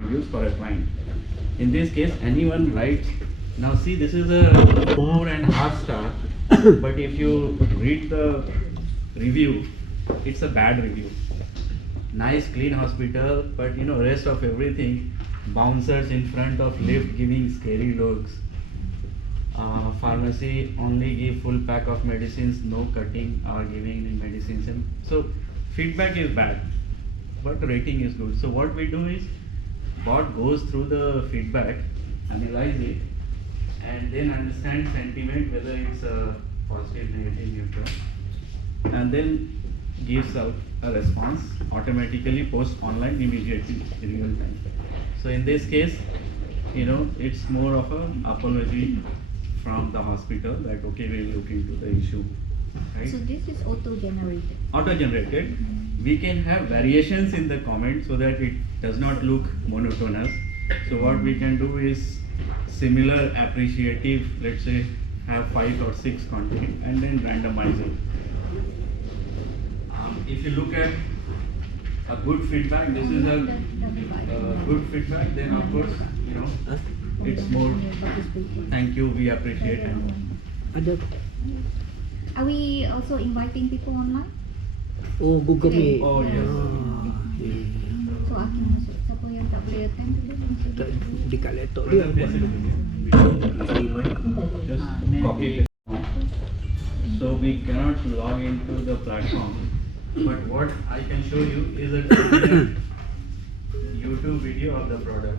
reviews for a client. In this case, anyone writes, now see, this is a 4.5 star, but if you read the review, it's a bad review. Nice clean hospital, but rest of everything, bouncers in front of lift giving scary looks. Pharmacy only give full pack of medicines, no cutting or giving the medicines. And so feedback is bad, but rating is good. So what we do is, bot goes through the feedback, analyze it, and then understand sentiment, whether it's a positive, negative, neutral, and then gives out a response, automatically post online immediately in real time. So in this case, it's more of an apology from the hospital that okay, we'll look into the issue. Right? So this is auto-generated. Auto-generated. We can have variations in the comment so that it does not look monotonous. So what we can do is similar appreciative, let's say have 5 or 6 content and then randomize it. If you look at a good feedback, this is a good feedback, then of course, it's more thank you, we appreciate. Are we also inviting people online? Oh, Google Meet. Oh yes. So Akin masuk. Siapa yang tak boleh attend tu masuk Tak, dekat laptop dia. Just copy it. So we cannot log into the platform, but what I can show you is a YouTube video of the product.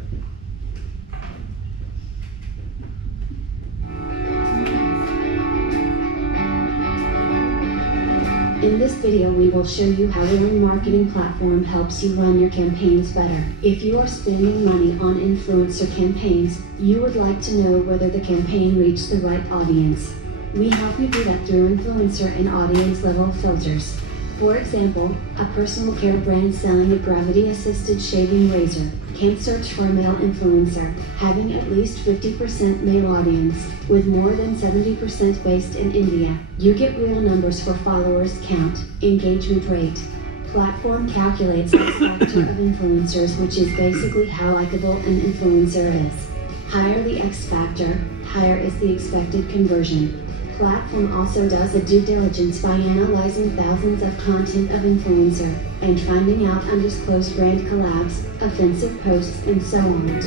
In this video we will show you how your marketing platform helps you run your campaigns better. If you are spending money on influencer campaigns, you would like to know whether the campaign reached the right audience. We help you do that through influencer and audience level filters. For example, a personal care brand selling a gravity-assisted shaving razor can search for a male influencer, having at least 50% male audience, with more than 70% based in India. You get real numbers for followers count, engagement rate. Platform calculates X factor of influencers, which is basically how likable an influencer is. Higher the X factor, higher is the expected conversion. Platform also does a due diligence by analyzing thousands of content of influencer and finding out undisclosed brand collabs, offensive posts, and so on.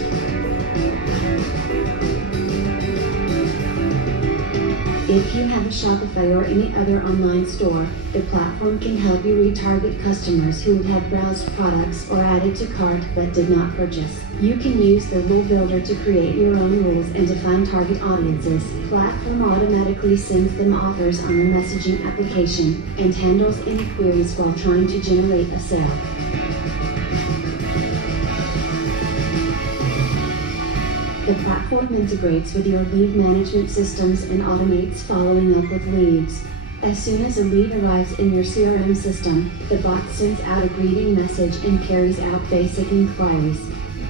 If you have a Shopify or any other online store, the platform can help you retarget customers who have browsed products or added to cart but did not purchase. You can use the rule builder to create your own rules and define target audiences. Platform automatically sends them offers on the messaging application and handles any queries while trying to generate a sale. The platform integrates with your lead management systems and automates following up with leads. As soon as a lead arrives in your CRM system, the bot sends out a greeting message and carries out basic inquiries.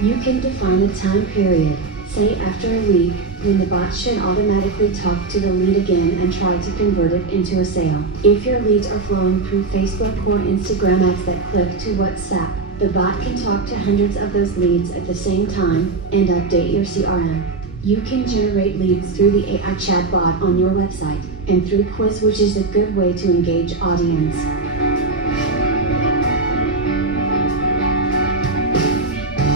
You can define a time period, say after a week, when the bot should automatically talk to the lead again and try to convert it into a sale. If your leads are flowing through Facebook or Instagram ads that click to WhatsApp, the bot can talk to hundreds of those leads at the same time and update your CRM. You can generate leads through the AI chatbot on your website and through Quiz, which is a good way to engage audience.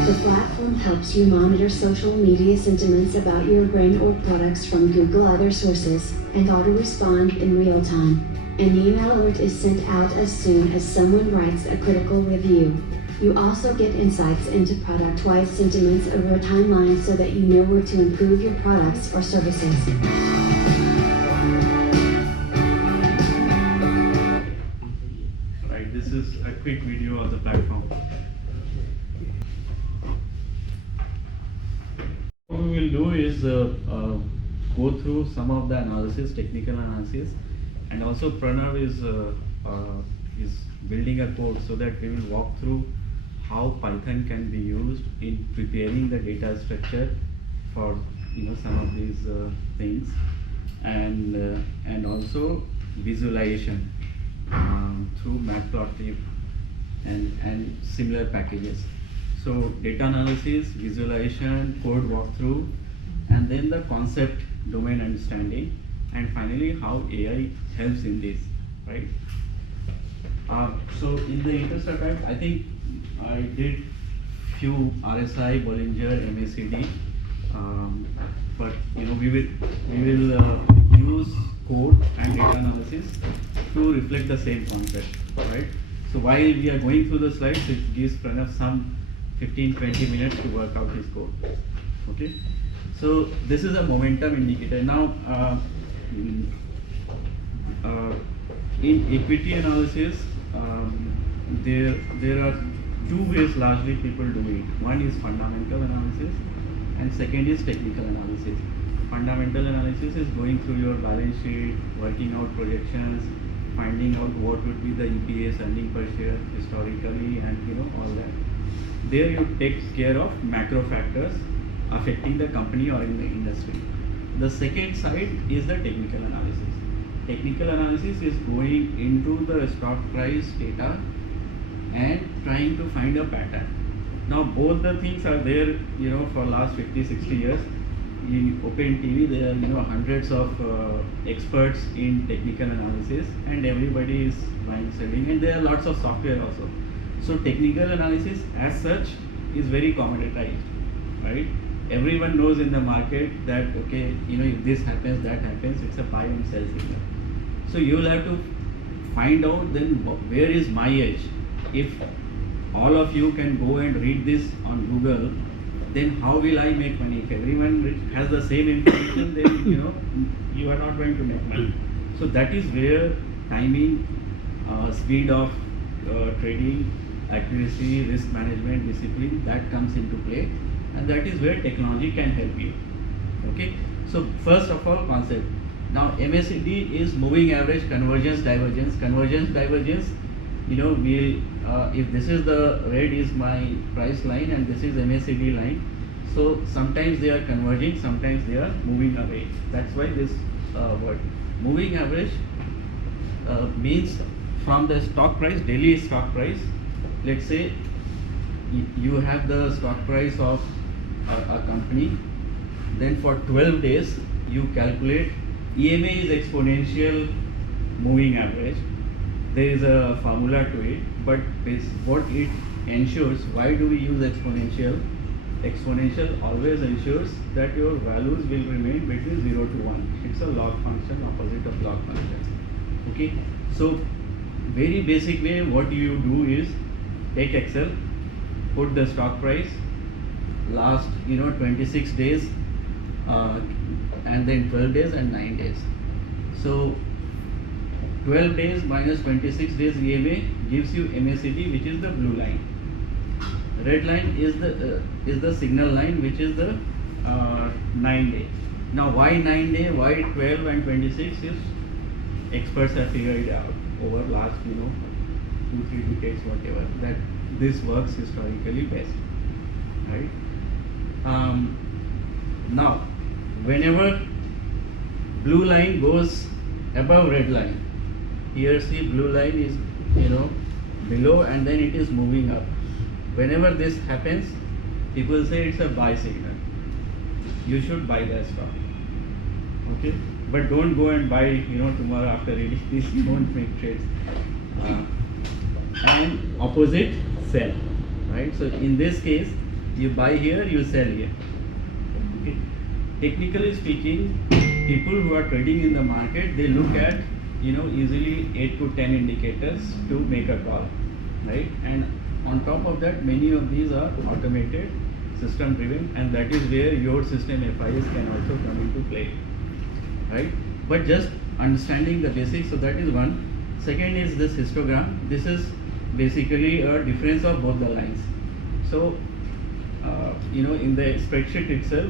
The platform helps you monitor social media sentiments about your brand or products from Google other sources and auto-respond in real time. An email alert is sent out as soon as someone writes a critical review. You also get insights into product-wise sentiments over a timeline so that you know where to improve your products or services. Right, this is a quick video of the platform. What we will do is go through some of the analysis, technical analysis, and also Pranav is building a code so that we will walk through how Python can be used in preparing the data structure for some of these things, and also visualization through Matplotlib and similar packages. So data analysis, visualization, code walkthrough, and then the concept domain understanding, and finally how AI helps in this, right? So in the interest of time, I think I did few RSI, Bollinger, MACD, but we will use code and data analysis to reflect the same concept, right? So while we are going through the slides, it gives Pranav some 15-20 minutes to work out his code. Okay, so this is a momentum indicator. Now, in equity analysis, there are two ways largely people do it. One is fundamental analysis, and second is technical analysis. Fundamental analysis is going through your balance sheet, working out projections, finding out what would be the EPS, earning per share historically, and all that. There you take care of macro factors affecting the company or in the industry. The second side is the technical analysis. Technical analysis is going into the stock price data and trying to find a pattern. Now both the things are there, for last 50-60 years. In Open TV, there are hundreds of experts in technical analysis, and everybody is buying, selling, and there are lots of software also. So technical analysis as such is very commoditized, right? Everyone knows in the market that if this happens, that happens. It's a buy and sell signal. So you will have to find out then where is my edge. If all of you can go and read this on Google, then how will I make money? If everyone has the same information, then you are not going to make money. So that is where timing, speed of trading, accuracy, risk management, discipline, that comes into play, and that is where technology can help you. Okay. So first of all, concept. Now MACD is moving average, convergence, divergence. Convergence, divergence. We'll if this is the red is my price line and this is MACD line. So sometimes they are converging, sometimes they are moving away. That's why this word moving average means from the stock price, daily stock price. Let's say you have the stock price of a company. Then for 12 days you calculate. EMA is exponential moving average. There is a formula to it, but what it ensures. Why do we use exponential? Exponential always ensures that your values will remain between 0 to 1. It's a log function, opposite of log function. Okay, so very basic way, what you do is take Excel, put the stock price, last 26 days, and then 12 days and 9 days. So 12 days minus 26 days EMA gives you MACD, which is the blue line. Red line is the signal line, which is the 9 day. Now why 9 day, why 12 and 26 is experts have figured it out over last 2-3 decades, whatever, that this works historically best, right? Now whenever blue line goes above red line, here see blue line is below and then it is moving up. Whenever this happens, people say it's a buy signal. You should buy that stock. Okay, but don't go and buy tomorrow after reading this. You won't make trades. And opposite, sell, right? So in this case, you buy here, you sell here. Okay. Technically speaking, people who are trading in the market, they look at easily 8 to 10 indicators to make a call, right? And on top of that, many of these are automated, system driven, and that is where your system FIS can also come into play, right? But just understanding the basics, so that is one. Second is this histogram. This is basically a difference of both the lines. So in the spreadsheet itself,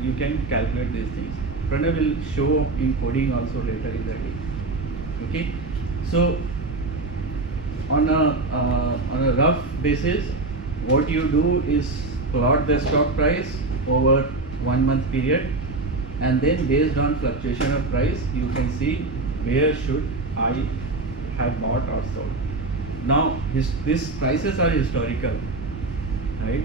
you can calculate these things. Pranav will show in coding also later in the day. Okay, so on a rough basis, what you do is plot the stock price over 1 month period, and then based on fluctuation of price, you can see where should I have bought or sold. Now these prices are historical, right?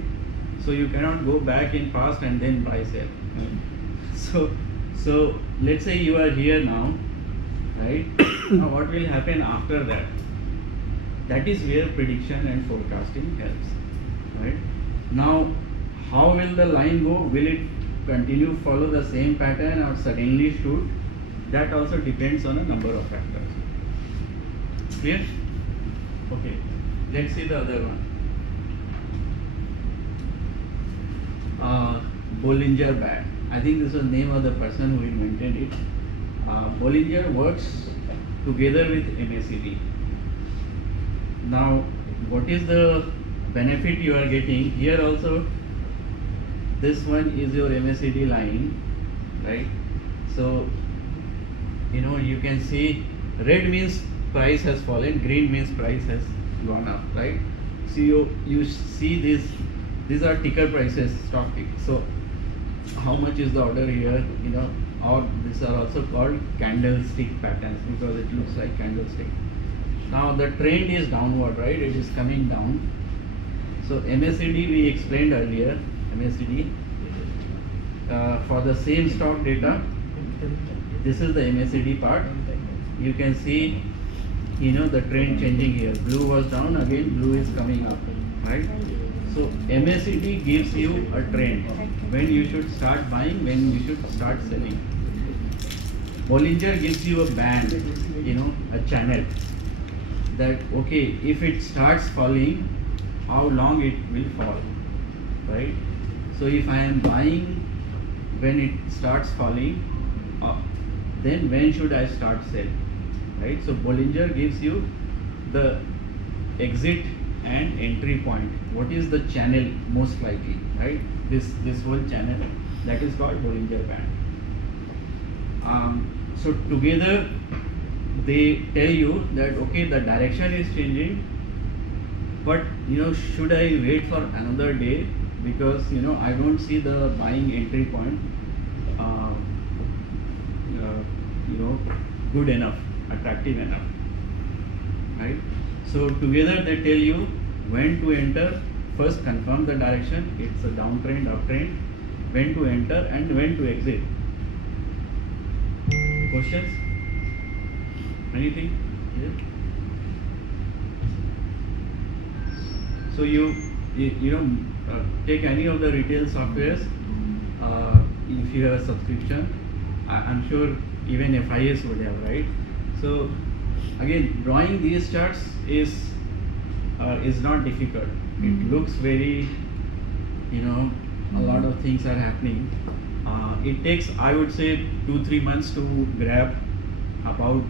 So you cannot go back in past and then buy sell. Right? So let's say you are here now, right? Now what will happen after that? That is where prediction and forecasting helps, right? Now, how will the line go? Will it continue follow the same pattern or suddenly shoot? That also depends on a number of factors. Clear? Okay, let's see the other one. Bollinger Band. I think this was the name of the person who invented it. Bollinger works together with MACD. Now, what is the benefit you are getting? Here also, this one is your MACD line, right? So, you can see red means price has fallen, green means price has gone up, right? So you see these are ticker prices, stock tick. So how much is the order here, or these are also called candlestick patterns because it looks like candlestick. Now the trend is downward, right? It is coming down. So MACD we explained earlier, MACD for the same stock data. This is the MACD part. You can see, the trend changing here. Blue was down, again blue is coming up, right? So MACD gives you a trend when you should start buying, when you should start selling. Bollinger gives you a band, a channel that okay, if it starts falling, how long it will fall, right? So if I am buying when it starts falling, then when should I start sell, right? So Bollinger gives you the exit and entry point. What is the channel most likely, right? This whole channel, that is called Bollinger Band. So together they tell you that okay, the direction is changing, but should I wait for another day because I don't see the buying entry point good enough, attractive enough, right? So together they tell you when to enter. First confirm the direction, it's a downtrend, uptrend, when to enter and when to exit. Questions? Anything? Yeah. So you take any of the retail softwares. If you have a subscription, I'm sure even FIS would have, right? So again, drawing these charts is not difficult. It looks very, a lot of things are happening. It takes, I would say, 2-3 months to grab about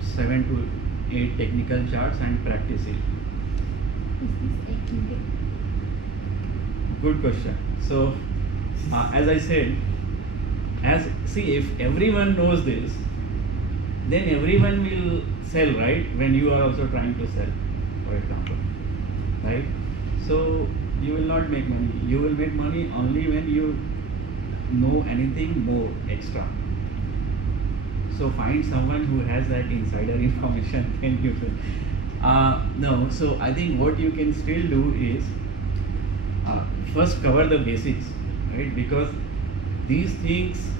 7 to 8 technical charts and practice it. Good question. So, as I said, if everyone knows this, then everyone will sell, right? When you are also trying to sell, for example, right? So you will not make money. You will make money only when you know anything more extra. So find someone who has that insider information, then you will. No, so I think what you can still do is first cover the basics, right? Because these things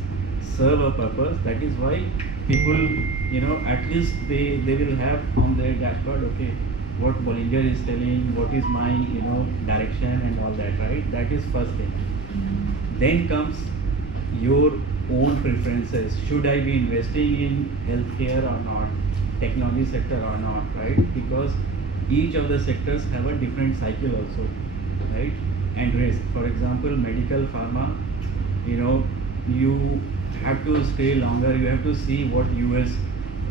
serve a purpose. That is why people, at least they will have on their dashboard, okay, what Bollinger is telling, what is my, direction and all that, right? That is first thing. Then comes your own preferences. Should I be investing in healthcare or not, technology sector or not, right? Because each of the sectors have a different cycle also, right? And risk. For example, medical pharma, you have to stay longer. You have to see what US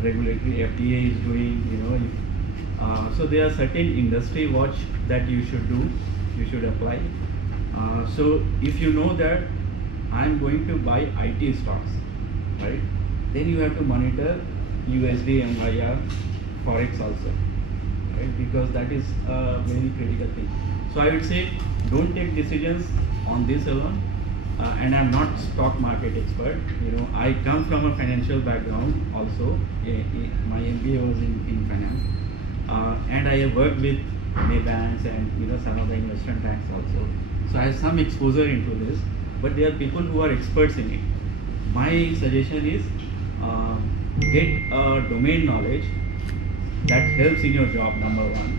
regulatory FDA is doing, so there are certain industry watch that you should do, you should apply. So if you know that I'm going to buy IT stocks, right? Then you have to monitor USD, MYR, Forex also, right? Because that is a very critical thing. So I would say don't take decisions on this alone. And I'm not stock market expert. I come from a financial background also. My MBA was in finance. And I have worked with Maybanks and some of the investment banks also. So I have some exposure into this, but there are people who are experts in it. My suggestion is get a domain knowledge that helps in your job, number one.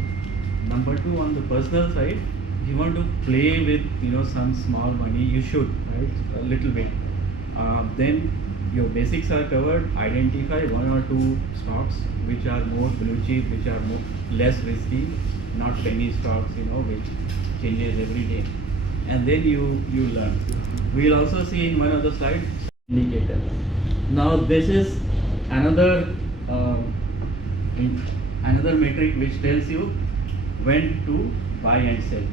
Number two, on the personal side, if you want to play with some small money, you should, right, a little bit. Then your basics are covered. Identify one or two stocks which are more blue chip, which are less risky, not penny stocks, which changes every day. And then you learn. We'll also see in one of the slides indicator. Now this is another another metric which tells you when to buy and sell.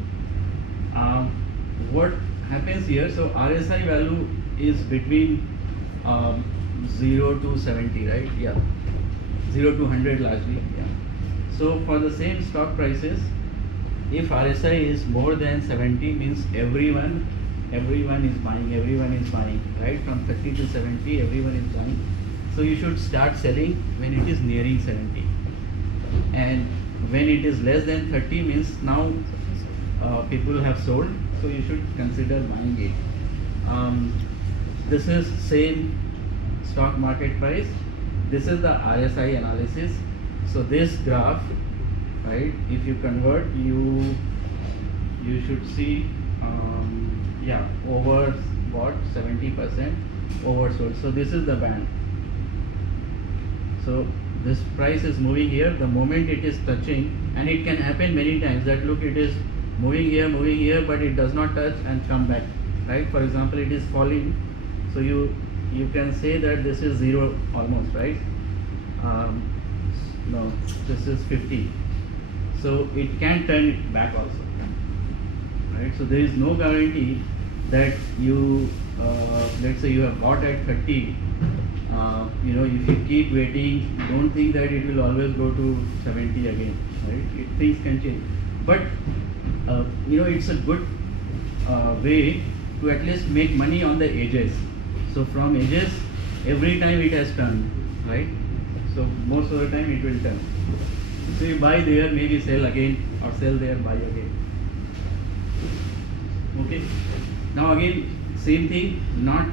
What happens here? So RSI value is between 0 to 70, right? Yeah, 0 to 100 largely. Yeah. So for the same stock prices, if RSI is more than 70, means everyone is buying, right? From 30 to 70, everyone is buying. So you should start selling when it is nearing 70. And when it is less than 30, means now people have sold, so you should consider buying it. This is same stock market price. This is the RSI analysis. So this graph, right, if you convert, you should see overbought 70%, oversold. So this is the band. So this price is moving here. The moment it is touching, and it can happen many times that look, it is moving here, but it does not touch and come back, right? For example, it is falling, so you can say that this is 0 almost, right? No, this is 50. So it can turn it back also, right? So there is no guarantee that you, let's say you have bought at 30. If you keep waiting, don't think that it will always go to 70 again, right? Things can change. But it's a good way to at least make money on the edges. So from edges, every time it has turned, right? So most of the time it will turn. So you buy there, maybe sell again, or sell there, buy again. Okay. Now again, same thing. Not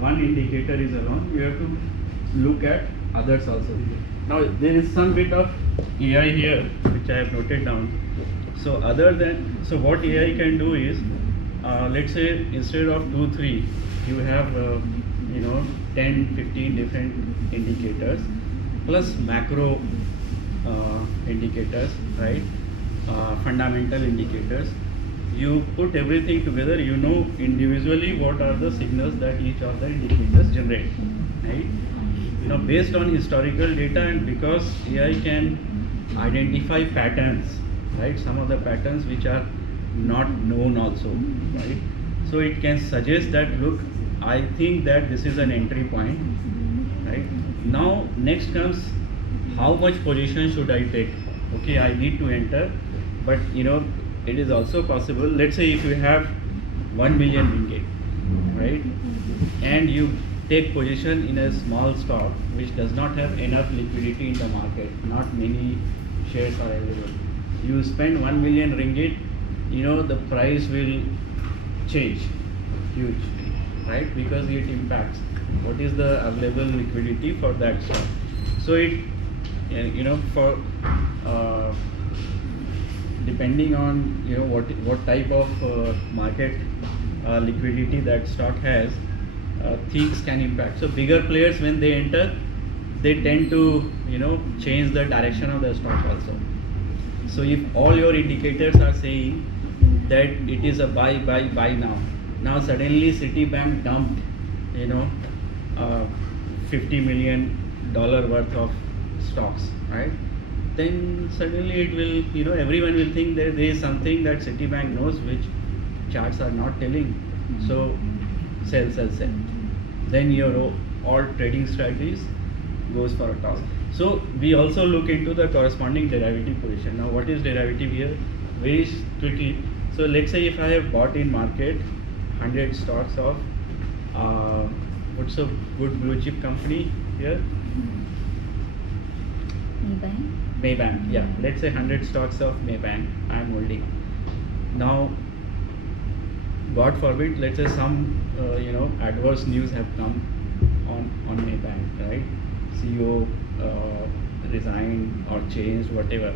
one indicator is alone. You have to look at others also. Now there is some bit of AI here which I have noted down. So what AI can do is, let's say instead of 2, 3, you have 10, 15 different indicators plus macro indicators, right? Fundamental indicators. You put everything together, individually what are the signals that each of the indicators generate, right? Now based on historical data, and because AI can identify patterns, right? Some of the patterns which are not known also, right? So it can suggest that, look, I think that this is an entry point, right? Now next comes, how much position should I take? Okay, I need to enter, but it is also possible, let's say if you have 1 million ringgit, right, and you take position in a small stock which does not have enough liquidity in the market, not many shares are available, you spend 1 million ringgit, the price will change huge, right, because it impacts what is the available liquidity for that stock. So it for depending on what type of market liquidity that stock has, things can impact. So bigger players, when they enter, they tend to change the direction of the stock also. So if all your indicators are saying that it is a buy now suddenly Citibank dumped $50 million worth of stocks, right? Then suddenly it will, everyone will think that there is something that Citibank knows which charts are not telling. So sell. Then your all trading strategies goes for a toss. So we also look into the corresponding derivative position. Now what is derivative here? Very quickly. So let's say if I have bought in market 100 stocks of what's a good blue chip company here? Maybank. Maybank, yeah. Let's say 100 stocks of Maybank I am holding. Now, God forbid, let's say some adverse news have come on Maybank, right? CEO resigned or changed, whatever.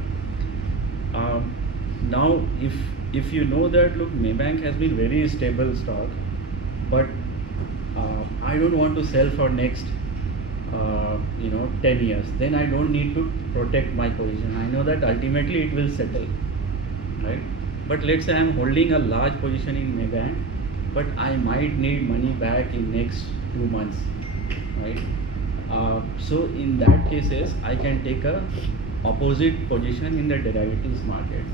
Now, if you know that, look, Maybank has been very stable stock, but I don't want to sell for next 10 years, then I don't need to protect my position. I know that ultimately it will settle, right? But let's say I'm holding a large position in Maybank, but I might need money back in next 2 months, right? So in that cases, I can take a opposite position in the derivatives market,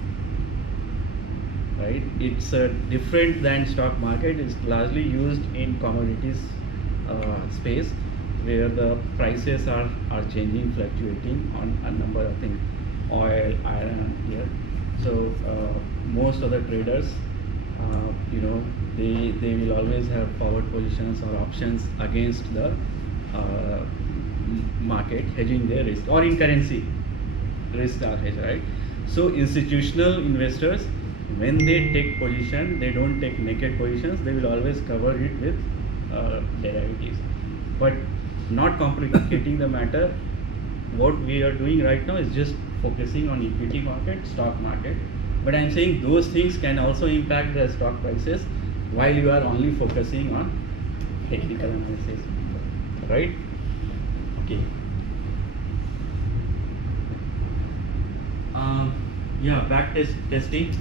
right? It's different than stock market. It's largely used in commodities space, where the prices are changing, fluctuating on a number of things, oil, iron, here. So most of the traders, they will always have forward positions or options against the market, hedging their risk, or in currency risk are hedged, right? So institutional investors, when they take position, they don't take naked positions. They will always cover it with derivatives, but not complicating the matter. What we are doing right now is just focusing on equity market, stock market. But I'm saying those things can also impact the stock prices while you are only focusing on technical analysis, right? Okay. Back testing.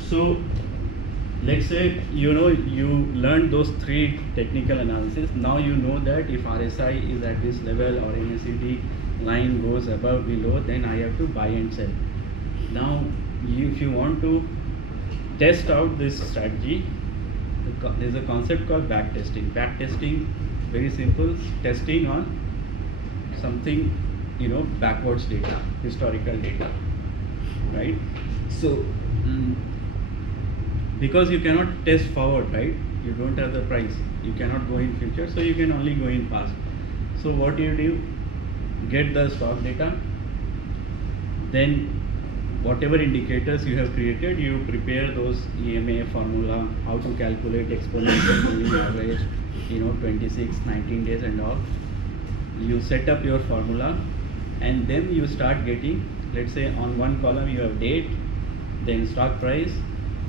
So let's say you learned those 3 technical analysis. Now you know that if RSI is at this level or MACD line goes above, below, then I have to buy and sell. Now if you want to test out this strategy, there's a concept called back testing. Back testing, very simple, testing on something, backwards data, historical data, right? So because you cannot test forward, right? You don't have the price, you cannot go in future, so you can only go in past. So what you do, get the stock data, then whatever indicators you have created, you prepare those EMA formula, how to calculate exponential moving average, 26, 19 days and all. You set up your formula, and then you start getting, let's say on one column you have date, then stock price,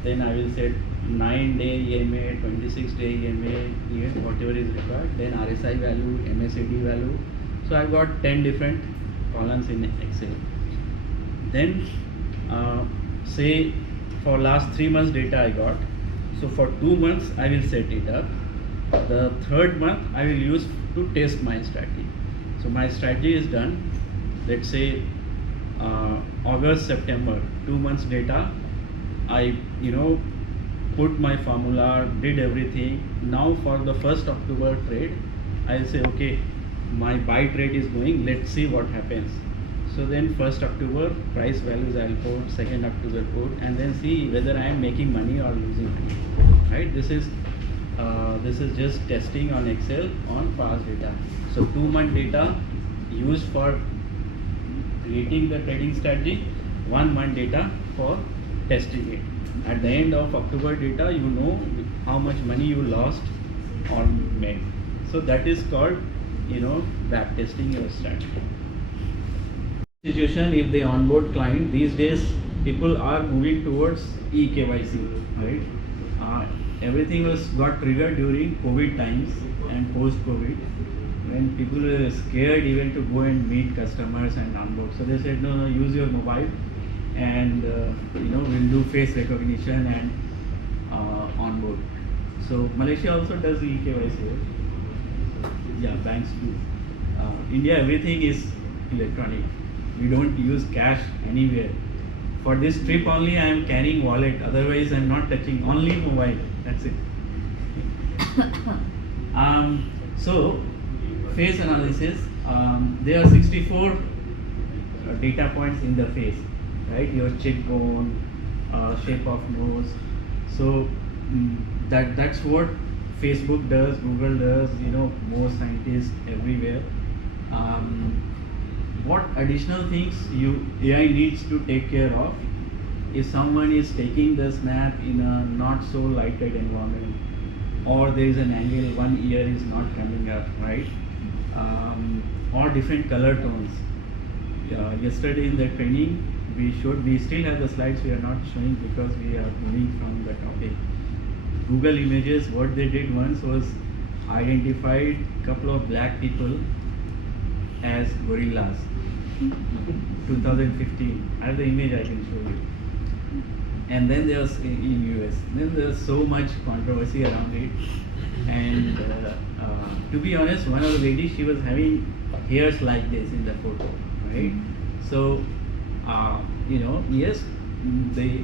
then I will set 9-day EMA, 26-day EMA, even whatever is required, then RSI value, MACD value. So I've got 10 different columns in Excel. Then say for last 3 months data I got. So for 2 months I will set it up. The 3rd month I will use to test my strategy. So my strategy is done. Let's say August, September, 2 months data. I put my formula, did everything. Now for the 1st October trade, I'll say okay, my buy trade is going, let's see what happens. So then 1st October price values I'll put, 2nd October put, and then see whether I am making money or losing money, right? This is just testing on Excel on past data. So 2-month data used for creating the trading strategy, 1 month data for testing it. At the end of October data, you know how much money you lost or made. So that is called, back testing your strategy. Institution, if they onboard client, these days people are moving towards eKYC, right? Everything got triggered during COVID times and post-COVID, when people were scared even to go and meet customers and onboard. So they said, no, use your mobile, and we'll do face recognition and onboard. So Malaysia also does eKYC. Yeah, banks do. India, everything is electronic. We don't use cash anywhere. For this trip only I am carrying wallet, otherwise I am not touching, only mobile, that's it. So face analysis, there are 64 data points in the face, right? Your cheekbone, shape of nose. So that's what Facebook does, Google does, more scientists everywhere. what additional things AI needs to take care of if someone is taking the snap in a not so lighted environment, or there is an angle, one ear is not coming up, right? Or different color tones. Yesterday in the training, we still have the slides we are not showing because we are moving from the topic. Google Images, what they did once was identified couple of black people as gorillas. 2015. I have the image, I can show you. And then there was in US. Then there was so much controversy around it. And to be honest, one of the ladies, she was having hairs like this in the photo, right? So, yes, the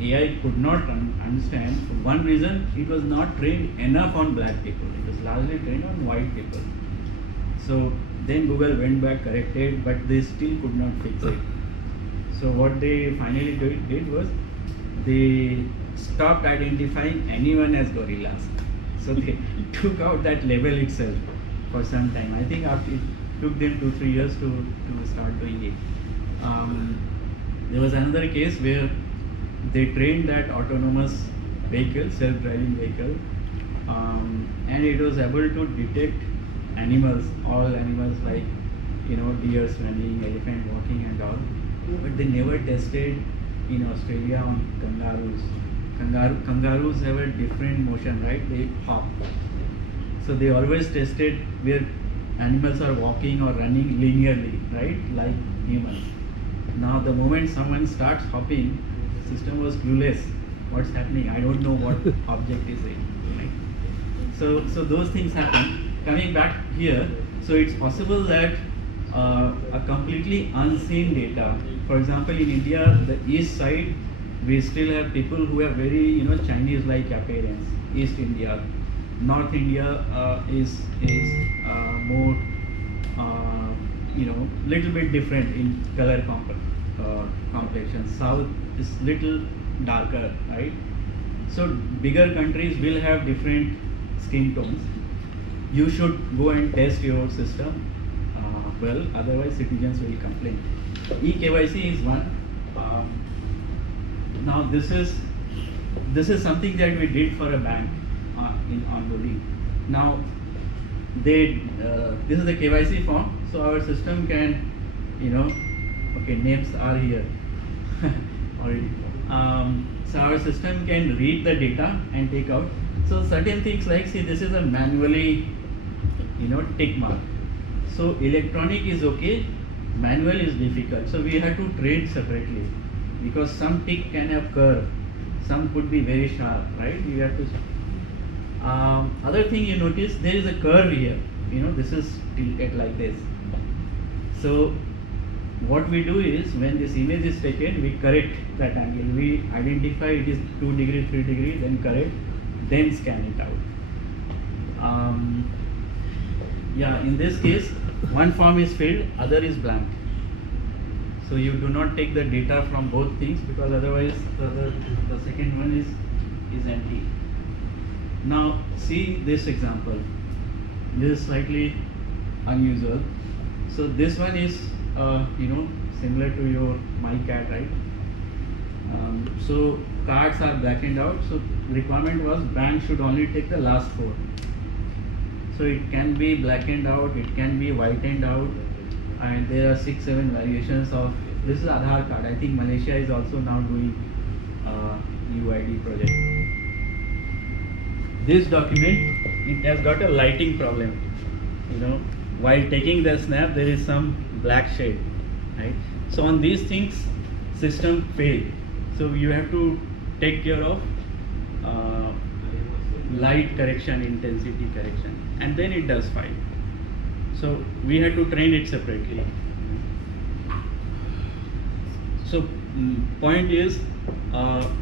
AI could not understand. For one reason, it was not trained enough on black people. It was largely trained on white people. So then Google went back, corrected, but they still could not fix it. So what they finally did was they stopped identifying anyone as gorillas. So they took out that label itself for some time. I think after it took them 2-3 years to start doing it. There was another case where they trained that autonomous vehicle, self-driving vehicle, and it was able to detect animals, all animals like deer running, elephant walking and all, but they never tested in Australia on kangaroos. Kangaroos have a different motion, right? They hop. So they always tested where animals are walking or running linearly, right? Like humans. Now the moment someone starts hopping, the system was clueless. What's happening? I don't know what object is it. Right? So those things happen. Coming back here, so it's possible that a completely unseen data, for example, in India, the east side, we still have people who have very Chinese-like appearance. East India, North India is more little bit different in color complexion. South is little darker, right? So bigger countries will have different skin tones. You should go and test your system well, otherwise citizens will complain. eKYC is one. Now this is something that we did for a bank in onboarding. Now this is the KYC form, so our system can okay, names are here already. So our system can read the data and take out. So certain things like, see, this is a manually tick mark. So electronic is okay, manual is difficult. So we have to train separately because some tick can have curve, some could be very sharp, right? You have to. Other thing you notice, there is a curve here. This is tilted like this. So what we do is, when this image is taken, we correct that angle. We identify it is 2 degree, 3 degree, then correct, then scan it out. In this case, one form is filled, other is blank. So you do not take the data from both things, because otherwise the second one is empty. Now see this example. This is slightly unusual. So this one is similar to your my cat, right? So cards are blackened out. So requirement was bank should only take the last 4. So it can be blackened out, it can be whitened out, and there are 6-7 variations of this is Aadhaar card. I think Malaysia is also now doing UID project. This document, it has got a lighting problem. While taking the snap, there is some black shade, right? So on these things, system fail. So you have to take care of light correction, intensity correction, and then it does fine. So we had to train it separately. So point is,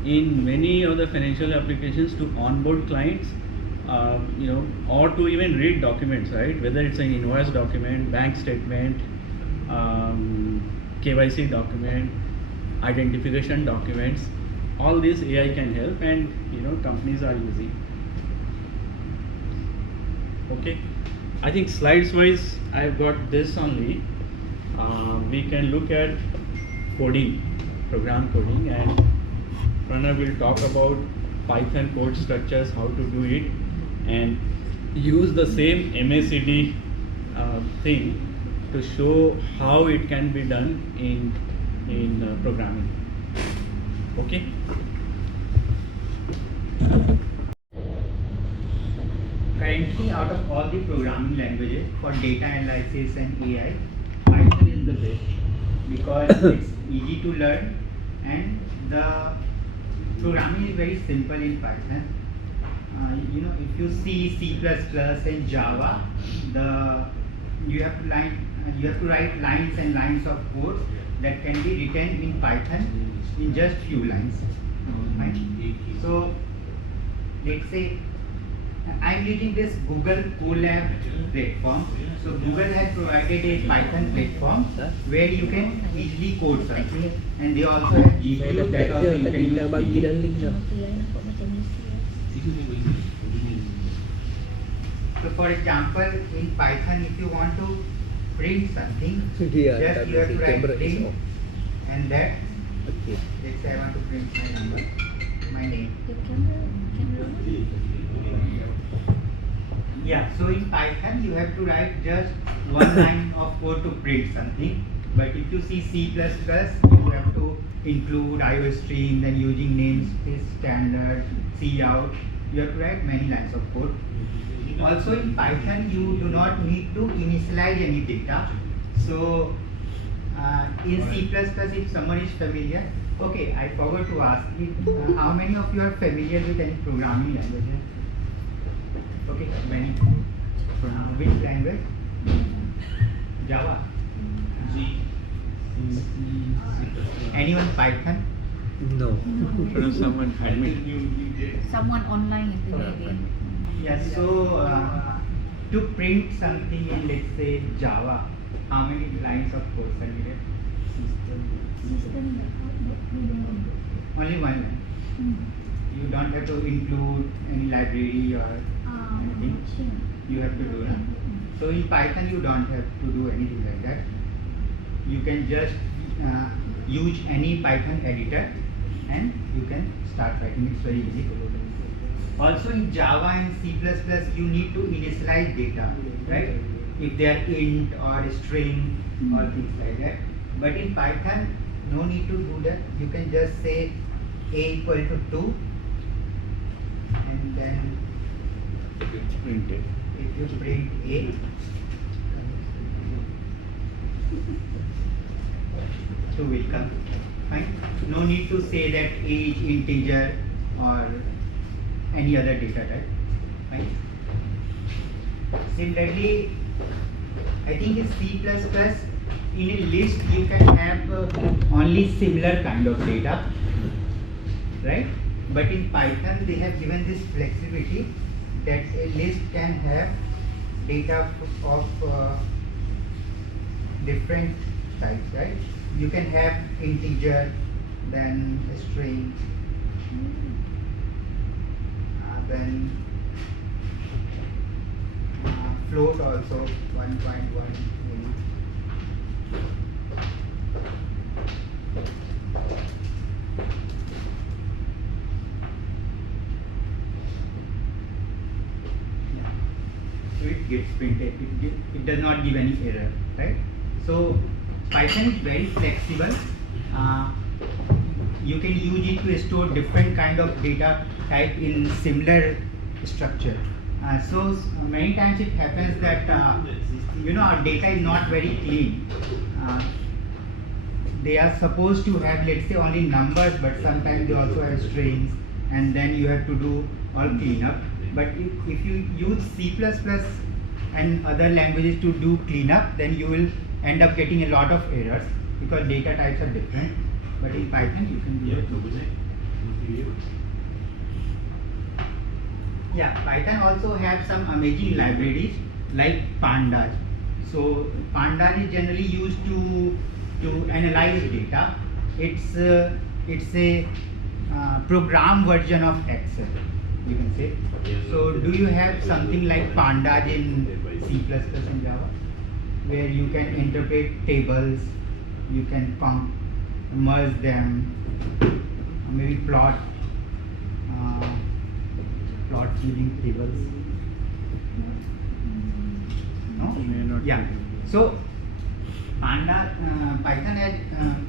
in many of the financial applications, to onboard clients, or to even read documents, right? Whether it's an invoice document, bank statement, KYC document, identification documents, all these AI can help, and companies are using. Okay, I think slides wise I've got this only. we can look at coding, program coding, and Pranav will talk about Python code structures, how to do it, and use the same MACD thing to show how it can be done in programming. Okay. Currently, out of all the programming languages for data analysis and AI, Python is the best because it's easy to learn and the programming is very simple in Python. If you see C++ and Java, you have to write lines and lines of code that can be written in Python in just few lines. Right? So let's say I'm using this Google Colab platform. So Google has provided a Python platform where you can easily code something, and they also have GPU that also you can Kita bagi use. dan link dah. Okey, I nampak macam misi. So for example, in Python, if you want to print something, Dia just tak you have to ada write camera is print off. and that, Okey. let's say I want to print my number, my name. The camera one. Yeah, so in Python you have to write just one line of code to print something. But if you see C++, you have to include IOStream, then using namespace standard, cout. You have to write many lines of code. Also in Python you do not need to initialize any data. So in C++, if someone is familiar, okay, I forgot to ask you, how many of you are familiar with any programming language? Okay, many. Which language? Java. Anyone Python? No. Someone admit. Someone online itu dia. Yes. So to print something in, let's say, Java, how many lines of code are needed? Sistem Only one line. You don't have to include any library or anything. You have to do that. So in Python you don't have to do anything like that. You can just use any Python editor and you can start writing. It's very easy. Also in Java and C++ you need to initialize data, right? If they are int or string or things like that. But in Python no need to do that. You can just say a equal to 2 and then It's printed. if you print a, 2 will come. Fine. No need to say that age, integer or any other data type. Fine. Similarly, I think in C++ in a list you can have only similar kind of data, right? But in Python they have given this flexibility that a list can have data of different types, right? You can have integer, then a string, then float also 1.1 maybe. So it gets printed, it does not give any error, right? So Python is very flexible. You can use it to store different kind of data type in similar structure. So many times it happens that our data is not very clean. They are supposed to have, let's say, only numbers, but sometimes they also have strings, and then you have to do all cleanup. But if you use C++ and other languages to do cleanup, then you will end up getting a lot of errors because data types are different. But in Python you can do it. Yeah, Python also have some amazing libraries like Pandas. So Pandas is generally used to analyze data. It's a program version of Excel, you can say. So do you have something like Pandas in C++ and Java? where you can interpret tables, you can merge them, maybe plot using tables. No? Yeah. So Panda, Python has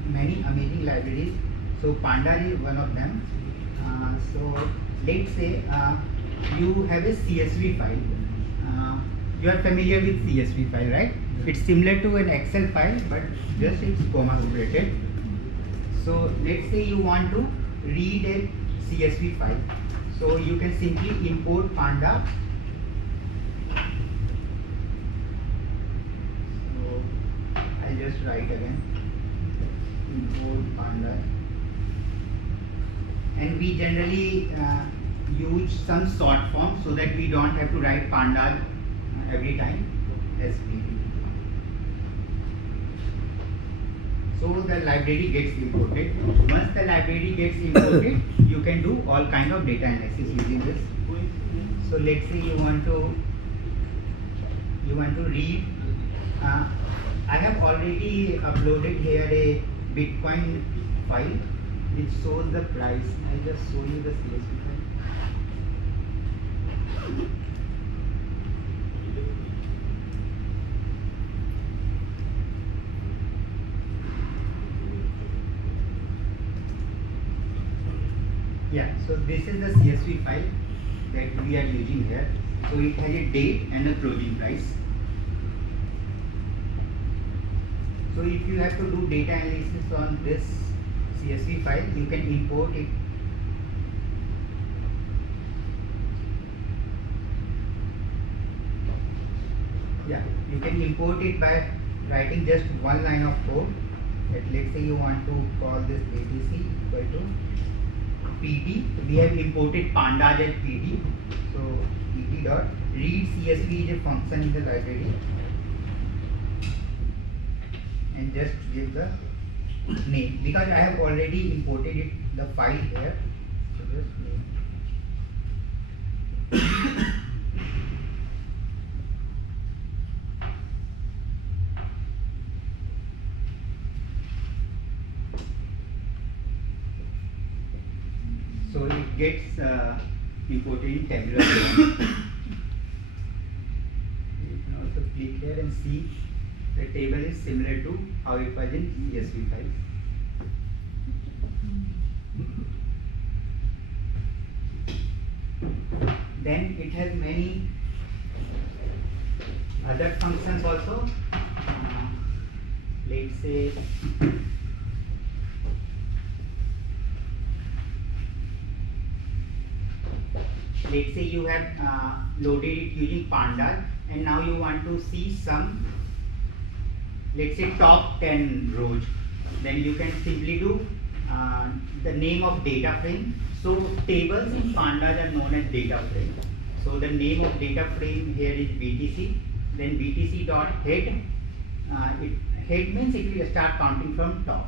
many amazing libraries. So Panda is one of them. So let's say you have a CSV file. You are familiar with CSV file, right? It's similar to an Excel file, but just it's comma separated. So let's say you want to read a CSV file. So you can simply import Panda. So I'll just write again. Import Panda. And we generally use some short form so that we don't have to write Panda every time. SPD. So the library gets imported. Once the library gets imported, you can do all kind of data analysis using this. So let's say you want to read. I have already uploaded here a Bitcoin file which shows the price. I just show you the CSV file. Yeah, so this is the CSV file that we are using here. So it has a date and a closing price. So if you have to do data analysis on this CSV file, you can import it. Yeah, you can import it by writing just one line of code. Let's say you want to call this BTC equal to PD. We have imported pandas as PD. So PD dot read CSV is a function in the library, and just give the name because I have already imported it, the file here. So just name. So it gets imported in tabular form. You can also click here and see the table is similar to how it was in CSV file. Then it has many other functions also. Let's say you have loaded it using pandas and now you want to see some, let's say top 10 rows, then you can simply do the name of data frame. So tables in pandas are known as data frame. So the name of data frame here is BTC, then BTC dot head. Head means it will start counting from top.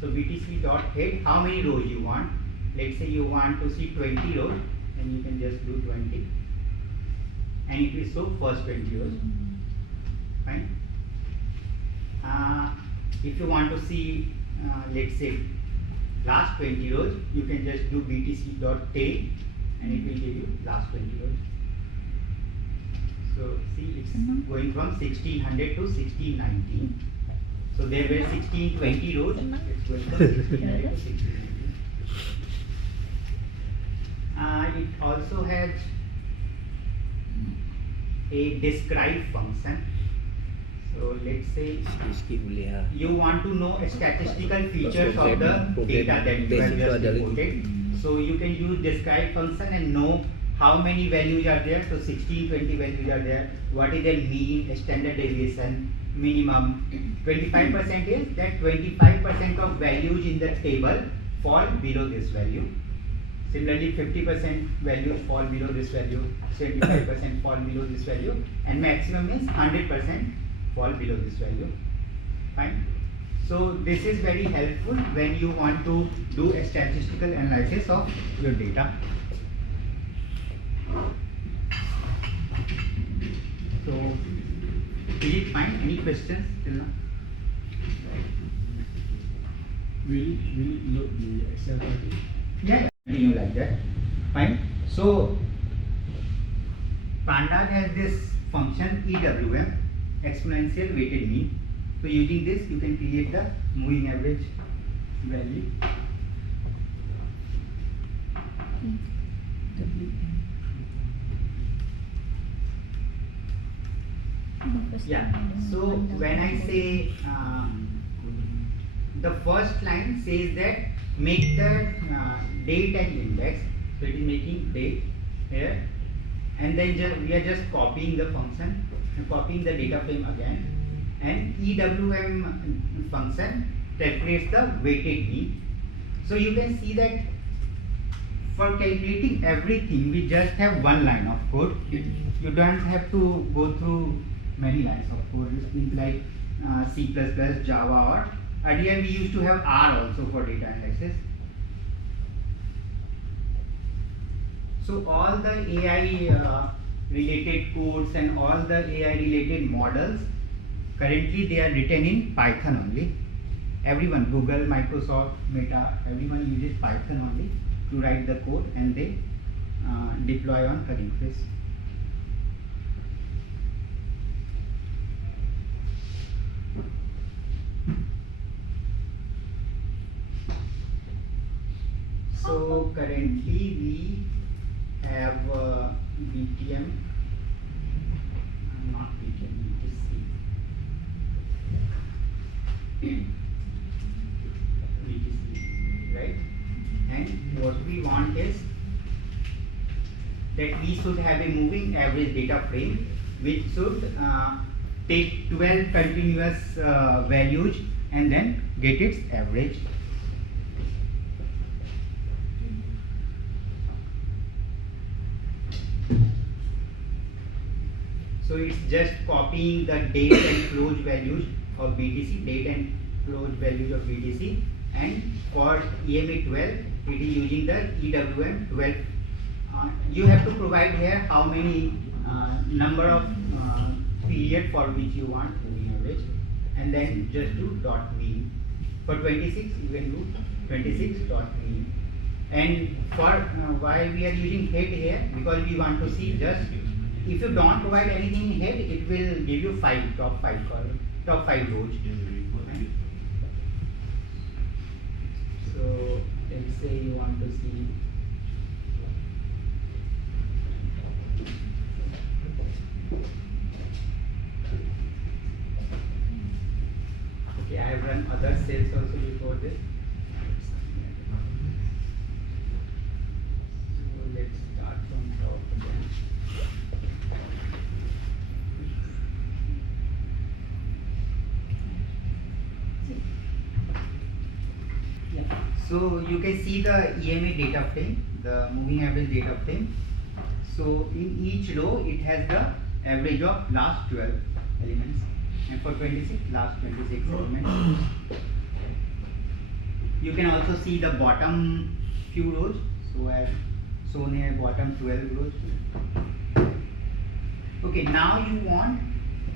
So BTC dot head, how many rows you want? Let's say you want to see 20 rows, and you can just do 20, and it will show first 20 rows. Fine. If you want to see, let's say last 20 rows, you can just do BTC dot tail, and it will give you last 20 rows. So see, it's going from 1600 to 1619. So there were 1620 rows. It's going from 1600 to 1619. It also has a describe function. So let's say you want to know statistical features of the data that you have just reported. So you can use describe function and know how many values are there. So 1620 values are there. What is their mean, standard deviation, minimum. 25% is that 25% of values in the table fall below this value. Similarly, 50% values fall below this value, 75% fall below this value, and maximum is 100% fall below this value. Fine. So this is very helpful when you want to do a statistical analysis of your data. So is it fine? Any questions till now? Will load the Excel file? Yeah, continue like that. Fine. So Pandas has this function EWM, exponential weighted mean. So using this, you can create the moving average value. Yeah. So when I say the first line says that make the date and index, so it is making date here, and then we are just copying the function, copying the data frame again, and EWM function calculates the weighted mean. So you can see that for calculating everything we just have one line of code. You don't have to go through many lines of code. It's things like C++, Java, or earlier we used to have R also for data analysis. So all the AI related codes and all the AI related models, currently they are written in Python only. Everyone, Google, Microsoft, Meta, everyone uses Python only to write the code, and they deploy on Hugging Face. So currently we have BTM, not BTM, BTC, right? And what we want is that we should have a moving average data frame which should take 12 continuous values and then get its average. So it's just copying the date and close values of BTC, date and close values of BTC, and for EMA 12 it is using the EWM 12. You have to provide here how many number of period for which you want moving average, and then just do dot mean. For 26 you can do 26 dot mean. And for why we are using head here, because we want to see just if you don't provide anything in head, it will give you top five rows. Right? So let's say you want to see okay, I have run other cells also before this. So let's start from top again. So you can see the EMA data frame, the moving average data frame. So in each row it has the average of last 12 elements, and for 26 last 26 elements. You can also see the bottom few rows. So I have shown here bottom 12 rows. Okay, now you want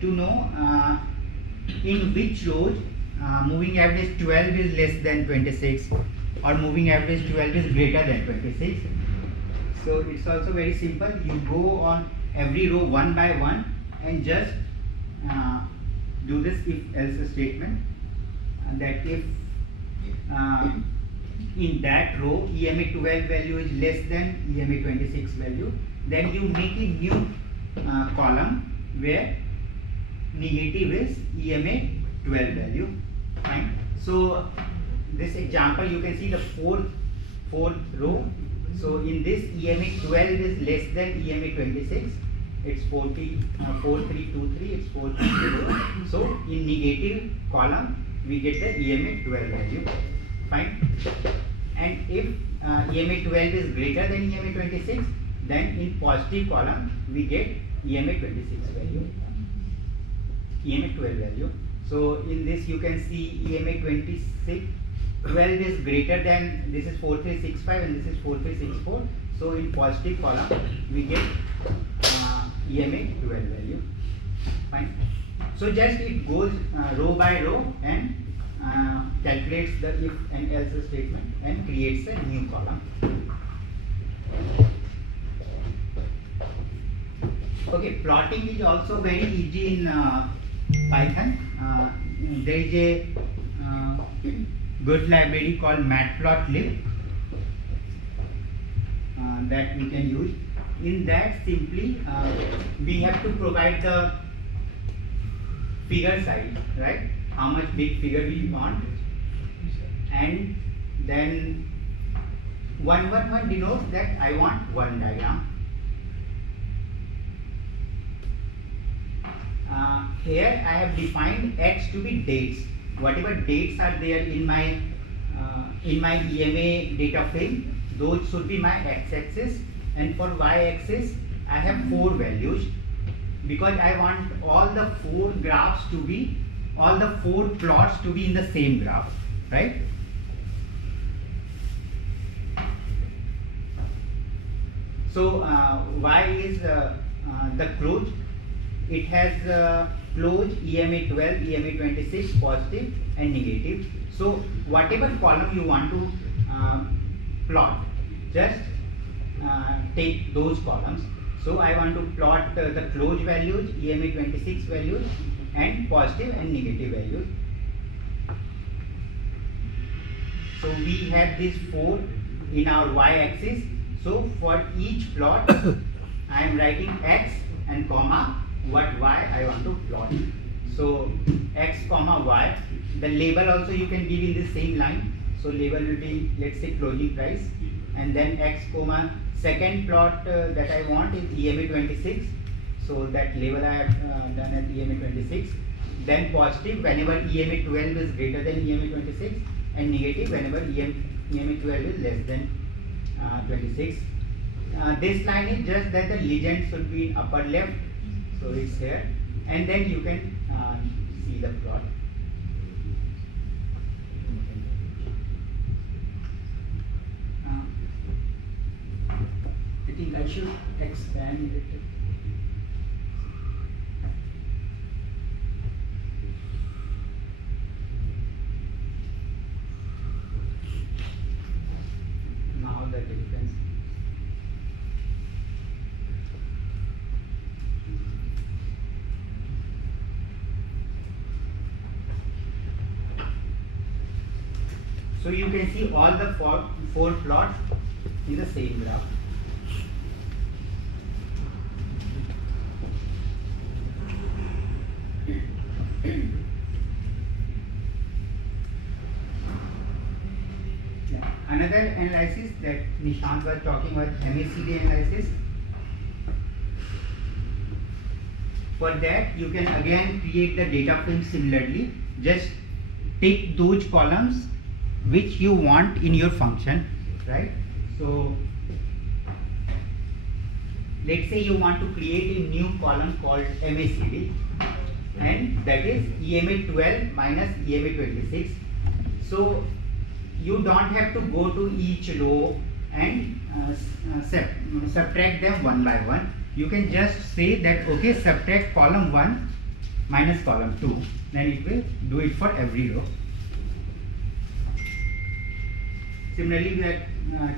to know in which rows moving average 12 is less than 26 or moving average 12 is greater than 26. So it's also very simple. You go on every row one by one and just do this if else statement, that if in that row EMA 12 value is less than EMA 26 value, then you make a new column where negative is EMA 12 value. Fine. So this example you can see the fourth row. So in this EMA 12 is less than EMA 26. It's 4323. It's 4320. So in negative column we get the EMA 12 value. Fine. And if EMA 12 is greater than EMA 26, then in positive column we get EMA 26 value. EMA 12 value. So in this you can see EMA 12 is greater than, this is 4365 and this is 4364. So in positive column we get EMA 12 value. Fine. So just it goes row by row and calculates the if and else statement and creates a new column. Okay, plotting is also very easy in Python. There is a good library called matplotlib that we can use. In that, simply we have to provide the figure size, right? How much big figure we want, and then 111 denotes that I want one diagram. Here I have defined X to be dates. Whatever dates are there in my EMA data frame, those should be my x-axis, and for y-axis I have 4 values, because I want all the 4 graphs to be, all the 4 plots to be in the same graph, right? So y is the close. It has close, EMA 12, EMA 26, positive and negative. So whatever column you want to plot, just take those columns. So I want to plot the close values, EMA 26 values, and positive and negative values. So we have these 4 in our y-axis. So for each plot, I am writing x and comma what y I want to plot. So x comma y. The label also you can give in the same line. So label will be, let's say, closing price, and then x comma second plot that I want is EMA 26. So that label I have done at EMA 26. Then positive whenever EMA 12 is greater than EMA 26, and negative whenever EMA 12 is less than 26. This line is just that the legend should be in upper left, so it's here, and then you can see the plot. I think I should expand it. Now the difference. So you can see all the four plots in the same graph. Another analysis that Nishant was talking about, MACD analysis. For that, you can again create the data frame similarly. Just take those columns which you want in your function, right? So let's say you want to create a new column called MACD, and that is EMA 12 minus EMA 26. So you don't have to go to each row and subtract them one by one. You can just say that, okay, subtract column 1 minus column 2, then it will do it for every row. Similarly, we are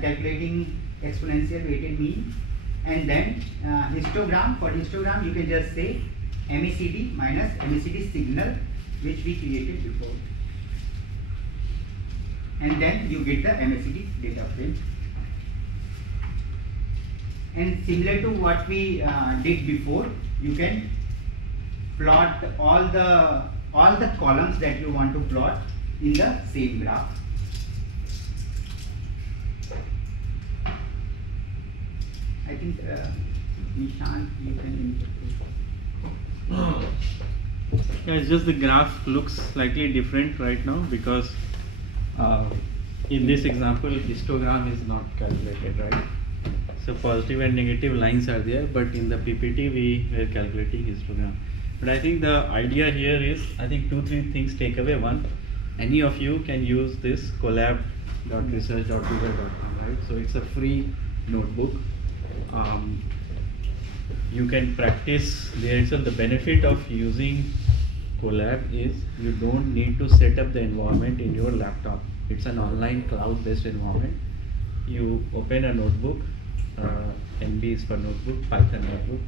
calculating exponential weighted mean, and then histogram. For histogram, you can just say MACD minus MACD signal, which we created before, and then you get the MACD data frame. And similar to what we did before, you can plot all the columns that you want to plot in the same graph. I think Nishant, you can interpret. Yeah, it's just the graph looks slightly different right now because in this example histogram is not calculated, right? So positive and negative lines are there, but in the PPT we were calculating histogram. But I think the idea here is, I think 2-3 things take away. One, any of you can use this collab.research.google.com, right? So it's a free notebook. you can practice there itself. The benefit of using Colab is you don't need to set up the environment in your laptop. It's an online cloud-based environment. You open a notebook, NB is for notebook, Python notebook,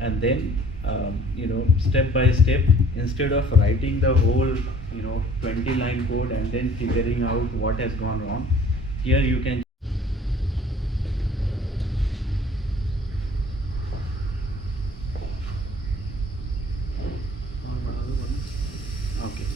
and then step by step, instead of writing the whole 20-line code and then figuring out what has gone wrong, here you can okay.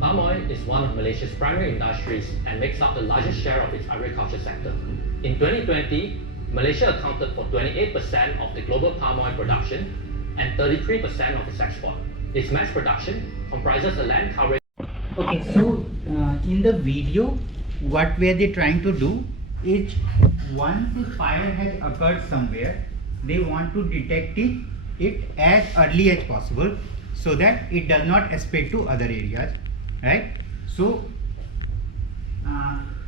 Palm oil is one of Malaysia's primary industries and makes up the largest share of its agriculture sector. In 2020, Malaysia accounted for 28% of the global palm oil production and 33% of its export. Its mass production comprises a land coverage. Okay, so in the video, what were they trying to do is, once the fire has occurred somewhere, they want to detect it as early as possible so that it does not spread to other areas, right? So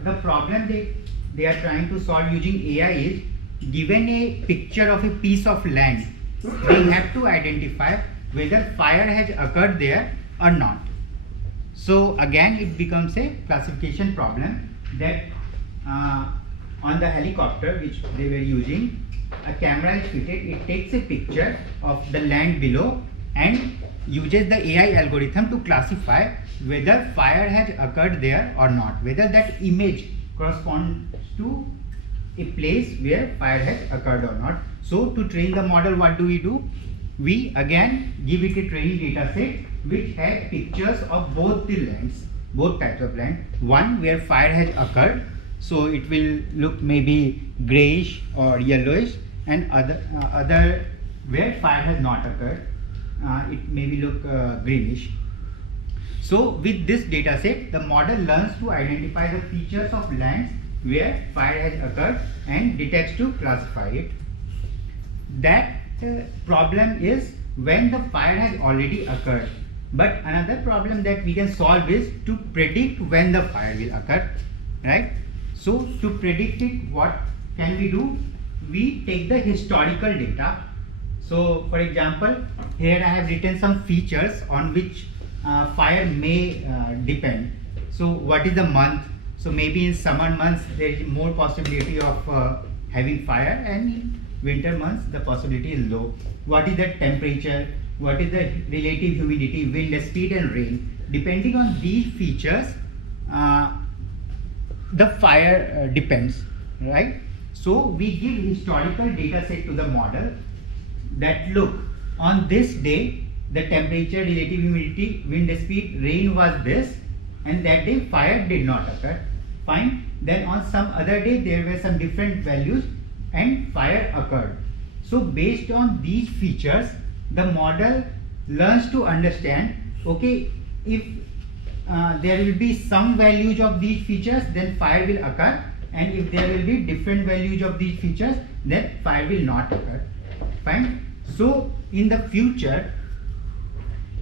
the problem they are trying to solve using AI is, given a picture of a piece of land, they have to identify whether fire has occurred there or not. So again, it becomes a classification problem that on the helicopter which they were using, a camera is fitted. It takes a picture of the land below and uses the AI algorithm to classify whether fire has occurred there or not, whether that image corresponds to a place where fire has occurred or not. So to train the model, what do? We again give it a training data set which has pictures of both the lands, both types of land. One where fire has occurred, so it will look maybe grayish or yellowish, and other where fire has not occurred, it maybe look greenish. So with this data set, the model learns to identify the features of lands where fire has occurred and detects to classify it. That problem is when the fire has already occurred. But another problem that we can solve is to predict when the fire will occur, right? So to predict it, what can we do? We take the historical data. So for example, here I have written some features on which fire may depend. So what is the month? So maybe in summer months there is more possibility of having fire, and in winter months the possibility is low. What is the temperature? What is the relative humidity, wind speed and rain? Depending on these features, the fire depends, right? So we give historical data set to the model that look, on this day the temperature, relative humidity, wind speed, rain was this, and that day fire did not occur. Fine. Then on some other day there were some different values and fire occurred. So based on these features, the model learns to understand, okay, if there will be some values of these features, then fire will occur, and if there will be different values of these features, then fire will not occur. Fine. So in the future,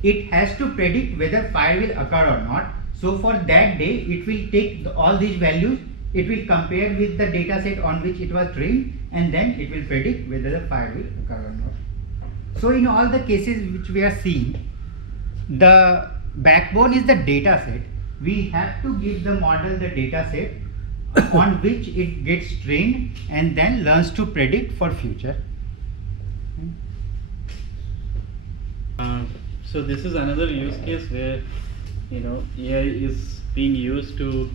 it has to predict whether fire will occur or not. So for that day, it will take all these values, it will compare with the data set on which it was trained, and then it will predict whether the fire will occur or not. So in all the cases which we are seeing, the backbone is the data set. We have to give the model the data set on which it gets trained and then learns to predict for future. So this is another use case where AI is being used to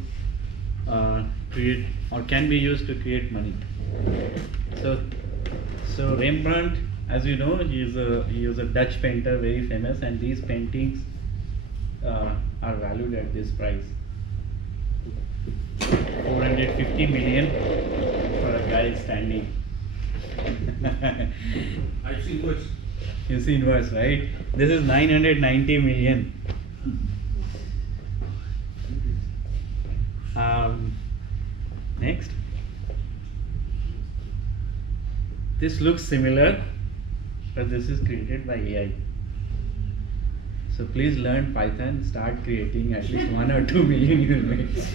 create, or can be used to create money. So Rembrandt, as you know, he was a Dutch painter, very famous, and these paintings are valued at this price. 450 million for a guy standing. I've seen worse. You've seen worse, right? This is 990 million. Next. This looks similar, but this is created by AI. So please learn Python, start creating at least 1 or 2 million units.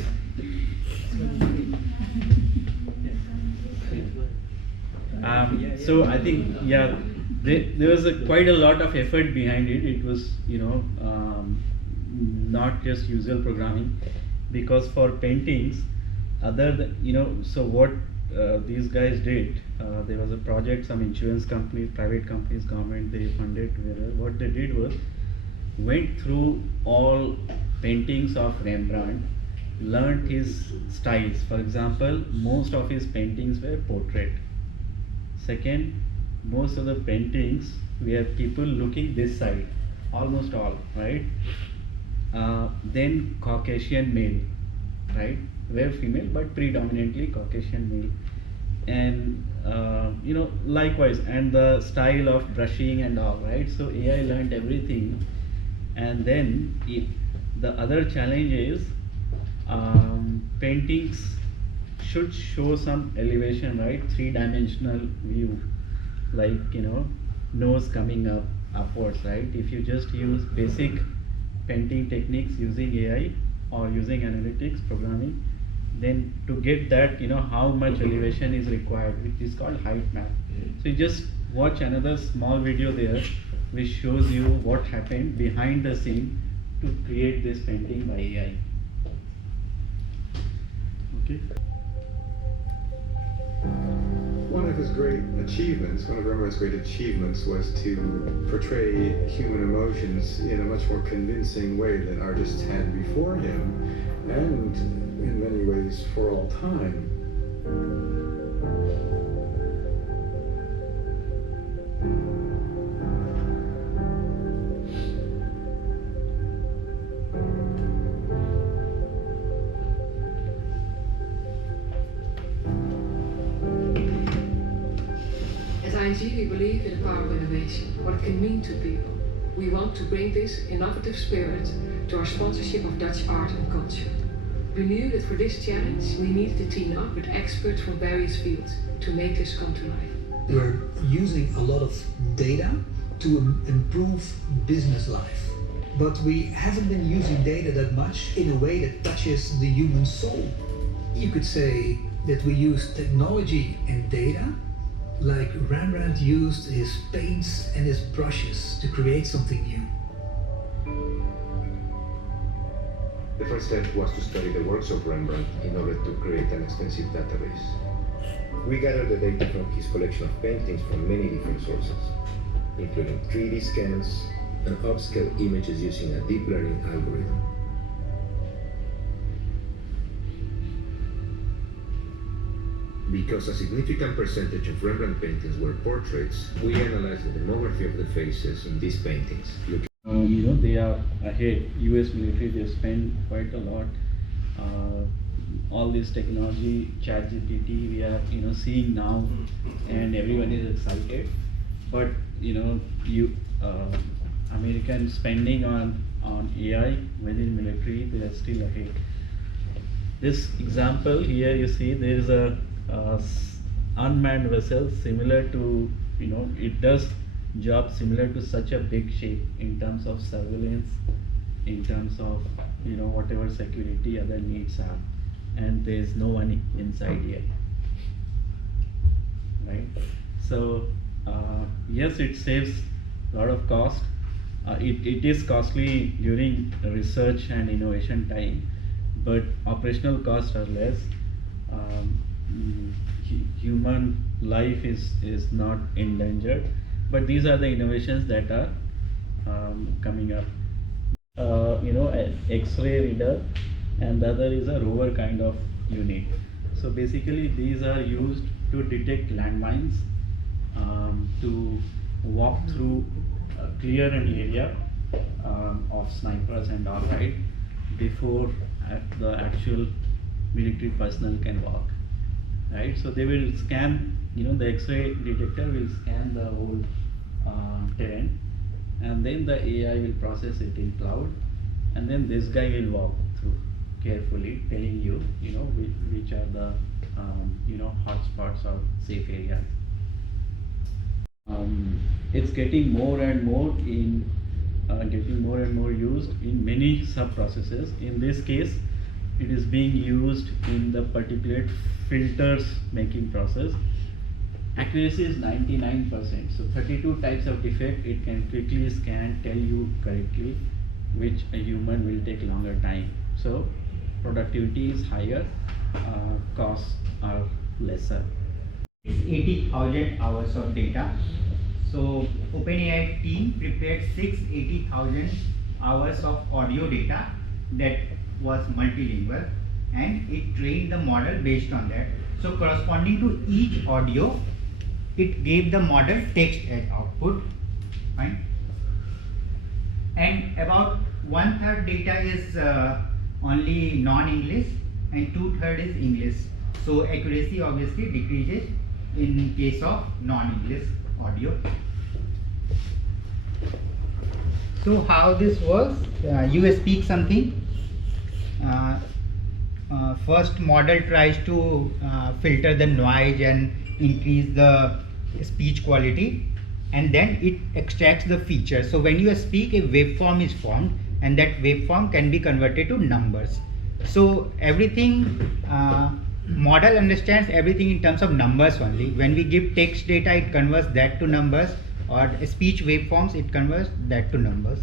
So I think, yeah, there was quite a lot of effort behind it. It was, not just usual programming, because for paintings, so what these guys did, there was a project, some insurance companies, private companies, government, they funded. What they did was went through all paintings of Rembrandt, learned his styles. For example, most of his paintings were portrait. Second, most of the paintings were people looking this side, almost all, right? Then Caucasian male, right? Were female, but predominantly Caucasian male. And likewise, and the style of brushing and all, right? So AI learned everything. And then the other challenge is paintings should show some elevation, right? 3-dimensional view, like nose coming upwards, right? If you just use basic painting techniques using AI or using analytics programming, then to get that, how much elevation is required, which is called height map. So you just watch another small video there, which shows you what happened behind the scene to create this painting by AI. Okay. One of his great achievements, one of Rembrandt's great achievements, was to portray human emotions in a much more convincing way than artists had before him, and in many ways for all time. At ING, we believe in the power of innovation, what it can mean to people. We want to bring this innovative spirit to our sponsorship of Dutch art and culture. We knew that for this challenge, we needed to team up with experts from various fields to make this come to life. We're using a lot of data to improve business life, but we haven't been using data that much in a way that touches the human soul. You could say that we use technology and data like Rembrandt used his paints and his brushes to create something new. The first step was to study the works of Rembrandt in order to create an extensive database. We gathered the data from his collection of paintings from many different sources, including 3D scans and upscale images using a deep learning algorithm. Because a significant percentage of Rembrandt paintings were portraits, we analyzed the demography of the faces in these paintings. They are ahead. US military, they spend quite a lot. All this technology, ChatGPT, we are seeing now, and everyone is excited. But American spending on AI within military, they are still ahead. This example here, you see there is a unmanned vessel similar to, it does job similar to such a big shape in terms of surveillance, in terms of whatever security other needs are, and there is no one inside here, right? So yes, it saves a lot of cost. It is costly during research and innovation time, but operational costs are less. Human life is not endangered, but these are the innovations that are coming up. An X-ray reader, and the other is a rover kind of unit. So basically these are used to detect landmines, to walk through clear an area of snipers and all, right, before the actual military personnel can walk, right? So they will scan, the X-ray detector will scan the whole terrain, and then the AI will process it in cloud, and then this guy will walk through carefully, telling you, which are the hotspots or safe areas. It's getting more and more used in many sub-processes. In this case, it is being used in the particulate filters making process. Accuracy is 99%. So 32 types of defect it can quickly scan, tell you correctly, which a human will take longer time. So productivity is higher, costs are lesser. 80,000 hours of data. So OpenAI team prepared 80,000 hours of audio data that was multilingual, and it trained the model based on that. So corresponding to each audio, it gave the model text as output, fine. And about 1/3 data is only non-English and 2/3 is English. So accuracy obviously decreases in case of non-English audio. So how this works, you speak something, first model tries to filter the noise and increase the speech quality, and then it extracts the feature. So when you speak, a waveform is formed, and that waveform can be converted to numbers. So everything, model understands everything in terms of numbers only. When we give text data, it converts that to numbers, or speech waveforms, it converts that to numbers.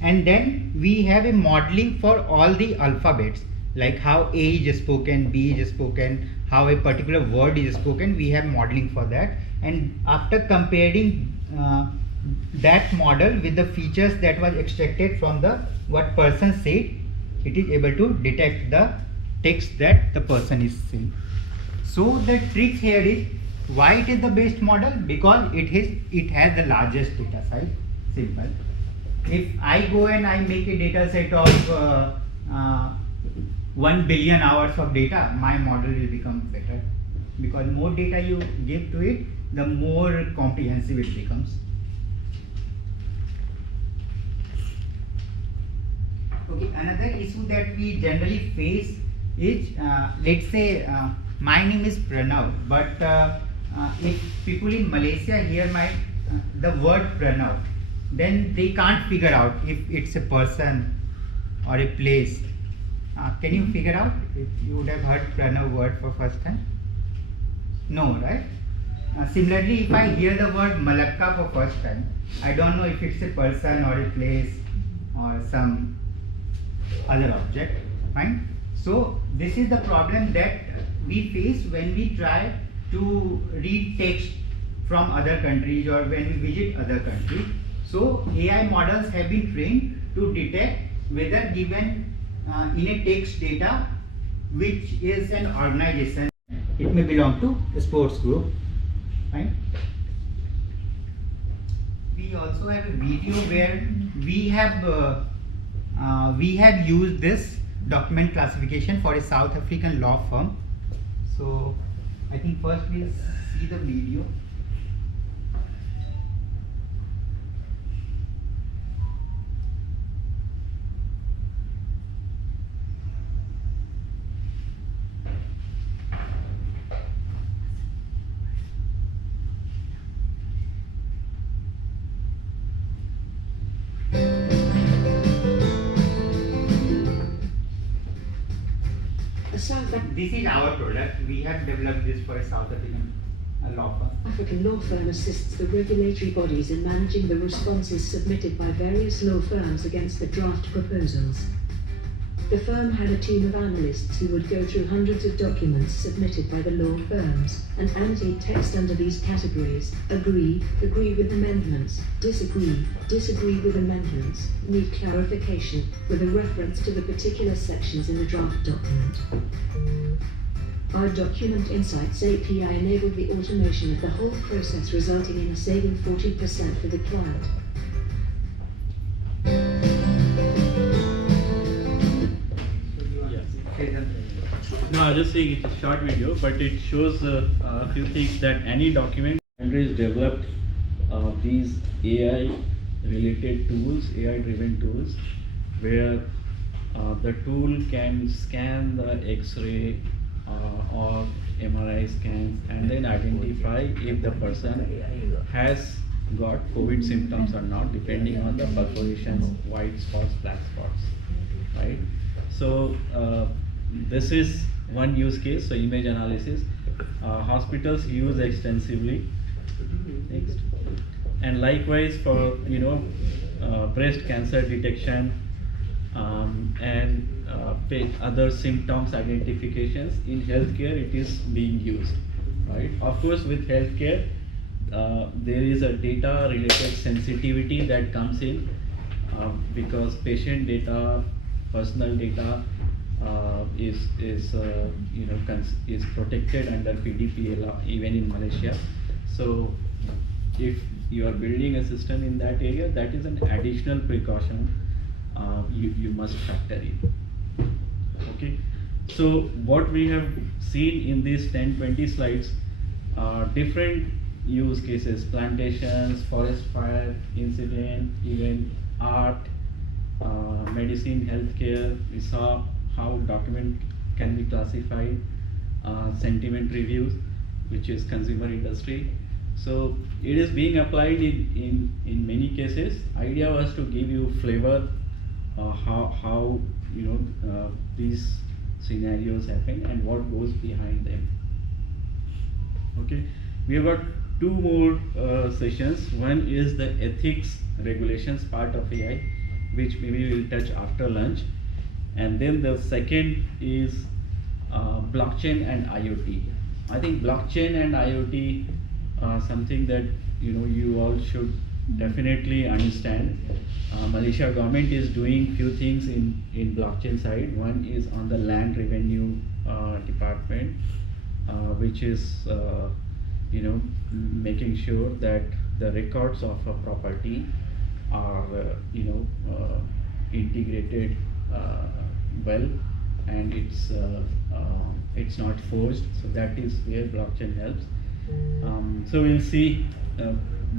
And then we have a modeling for all the alphabets, like how A is spoken, B is spoken, how a particular word is spoken. We have modeling for that, and after comparing that model with the features that was extracted from the what person said, it is able to detect the text that the person is saying. So the trick here is, why it is the best model? Because it has the largest data size. Simple. If I go and I make a data set of 1 billion hours of data, my model will become better, because more data you give to it, the more comprehensive it becomes. Okay, another issue that we generally face is, let's say my name is Pranav, but if people in Malaysia hear the word Pranav, then they can't figure out if it's a person or a place. Can you figure out if you would have heard Pranav word for first time? No, right? Similarly, if I hear the word Malakka for first time, I don't know if it's a person or a place or some other object, fine? So this is the problem that we face when we try to read text from other countries or when we visit other countries. So AI models have been trained to detect whether given in a text data, which is an organization, it may belong to a sports group, right? We also have a video where we have used this document classification for a South African law firm. So I think first we'll see the video. This is our product. We have developed this for a South African law firm. African law firm assists the regulatory bodies in managing the responses submitted by various law firms against the draft proposals. The firm had a team of analysts who would go through hundreds of documents submitted by the law firms and annotate text under these categories: agree, agree with amendments, disagree, disagree with amendments, need clarification, with a reference to the particular sections in the draft document. Our Document Insights API enabled the automation of the whole process, resulting in a saving 40% for the client. No, I was just saying it's a short video, but it shows a few things that any document is developed these AI related tools, AI driven tools, where the tool can scan the X-ray or MRI scans and then identify if the person has got COVID symptoms or not, depending on the perforations, white spots, black spots, right? So this is one use case. So image analysis, hospitals use extensively. Next, and likewise for breast cancer detection and other symptoms identifications in healthcare, it is being used, right? Of course, with healthcare, there is a data related sensitivity that comes in because patient data, personal data is protected under PDPA law even in Malaysia. So if you are building a system in that area, that is an additional precaution you must factor in. Okay, so what we have seen in these 10-20 slides, different use cases: plantations, forest fire incident, even art, medicine, healthcare. We saw how document can be classified, sentiment reviews, which is consumer industry. So it is being applied in many cases. Idea was to give you flavor how these scenarios happen and what goes behind them. Okay, we have got two more sessions. One is the ethics regulations part of AI, which maybe we'll touch after lunch, and then the second is blockchain and IoT. I think blockchain and IoT are something that you all should definitely understand. Malaysia government is doing few things in blockchain side. One is on the land revenue department, which is making sure that the records of a property are integrated well, and it's not forged. So that is where blockchain helps. So we'll see